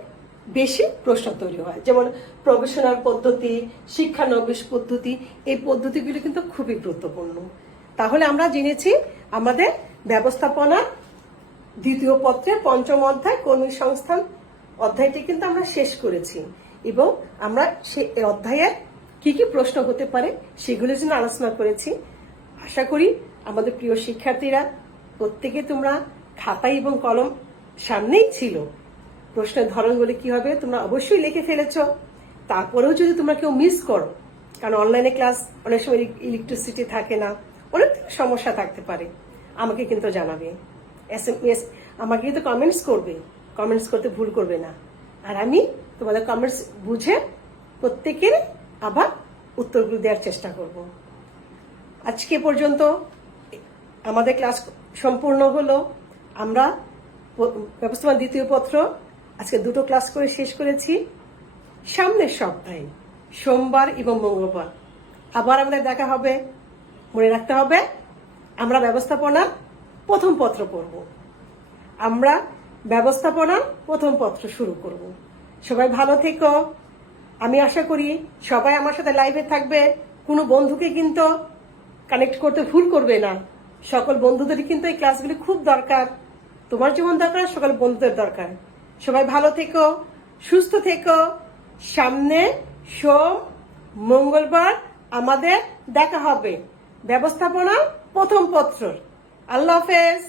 বেশি প্রশ্ন তৈরি হয়। যেমন প্রফেশনাল পদ্ধতি, শিক্ষানবিশ পদ্ধতি, এই পদ্ধতিগুলি কিন্তু খুবই গুরুত্বপূর্ণ। তাহলে আমরা জেনেছি আমাদের ব্যবস্থাপনা দ্বিতীয় পত্রের পঞ্চম অধ্যায় কর্মী সংস্থান অধ্যায়টি কিন্তু আমরা শেষ করেছি, এবং আমরা সেই অধ্যায়ের কি কি প্রশ্ন হতে পারে সেগুলোর জন্য আলোচনা করেছি। আশা করি আমাদের প্রিয় শিক্ষার্থীরা প্রত্যেকে তোমরা খাতা এবং কলম সামনেই ছিল, প্রশ্নের ধরনগুলি কি হবে তোমরা অবশ্যই লিখে ফেলেছ। তারপরেও যদি তোমরা কেউ মিস করো, কারণ অনলাইনে ক্লাস অনেক সময় ইলেকট্রিসিটি থাকে না, অনেক সমস্যা থাকতে পারে, আমাকে কিন্তু জানাবে, SMS আমাকে কিন্তু কমেন্টস করতে ভুল করবে না। আর আমি তোমাদের কমেন্টস বুঝে প্রত্যেকের আবার উত্তরগুলো দেওয়ার চেষ্টা করব। আজকে পর্যন্ত আমাদের ক্লাস সম্পূর্ণ হলো। আমরা ব্যবস্থাপনা দ্বিতীয় পত্র আজকে দুটো ক্লাস করে শেষ করেছি। সামনের সপ্তাহে সোমবার এবং মঙ্গলবার আবার আমাদের দেখা হবে। মনে রাখতে হবে আমরা ব্যবস্থাপনার প্রথম পত্র পড়ব, আমরা ব্যবস্থাপনার প্রথম পত্র শুরু করব। সবাই ভালো থেকো। আমি আশা করি সবাই আমার সাথে লাইভে থাকবে। কোনো বন্ধুকে কিন্তু কানেক্ট করতে ভুল করবে না। সকল বন্ধুদেরই কিন্তু এই ক্লাসগুলি খুব দরকার। তোমার যেমন দরকার, সকল বন্ধুদের দরকার। সবাই ভালো থেকো, সুস্থ থেকো। সামনে সোম মঙ্গলবার আমাদের দেখা হবে ব্যবস্থাপনা প্রথম পত্র। আল্লাহ হাফেজ।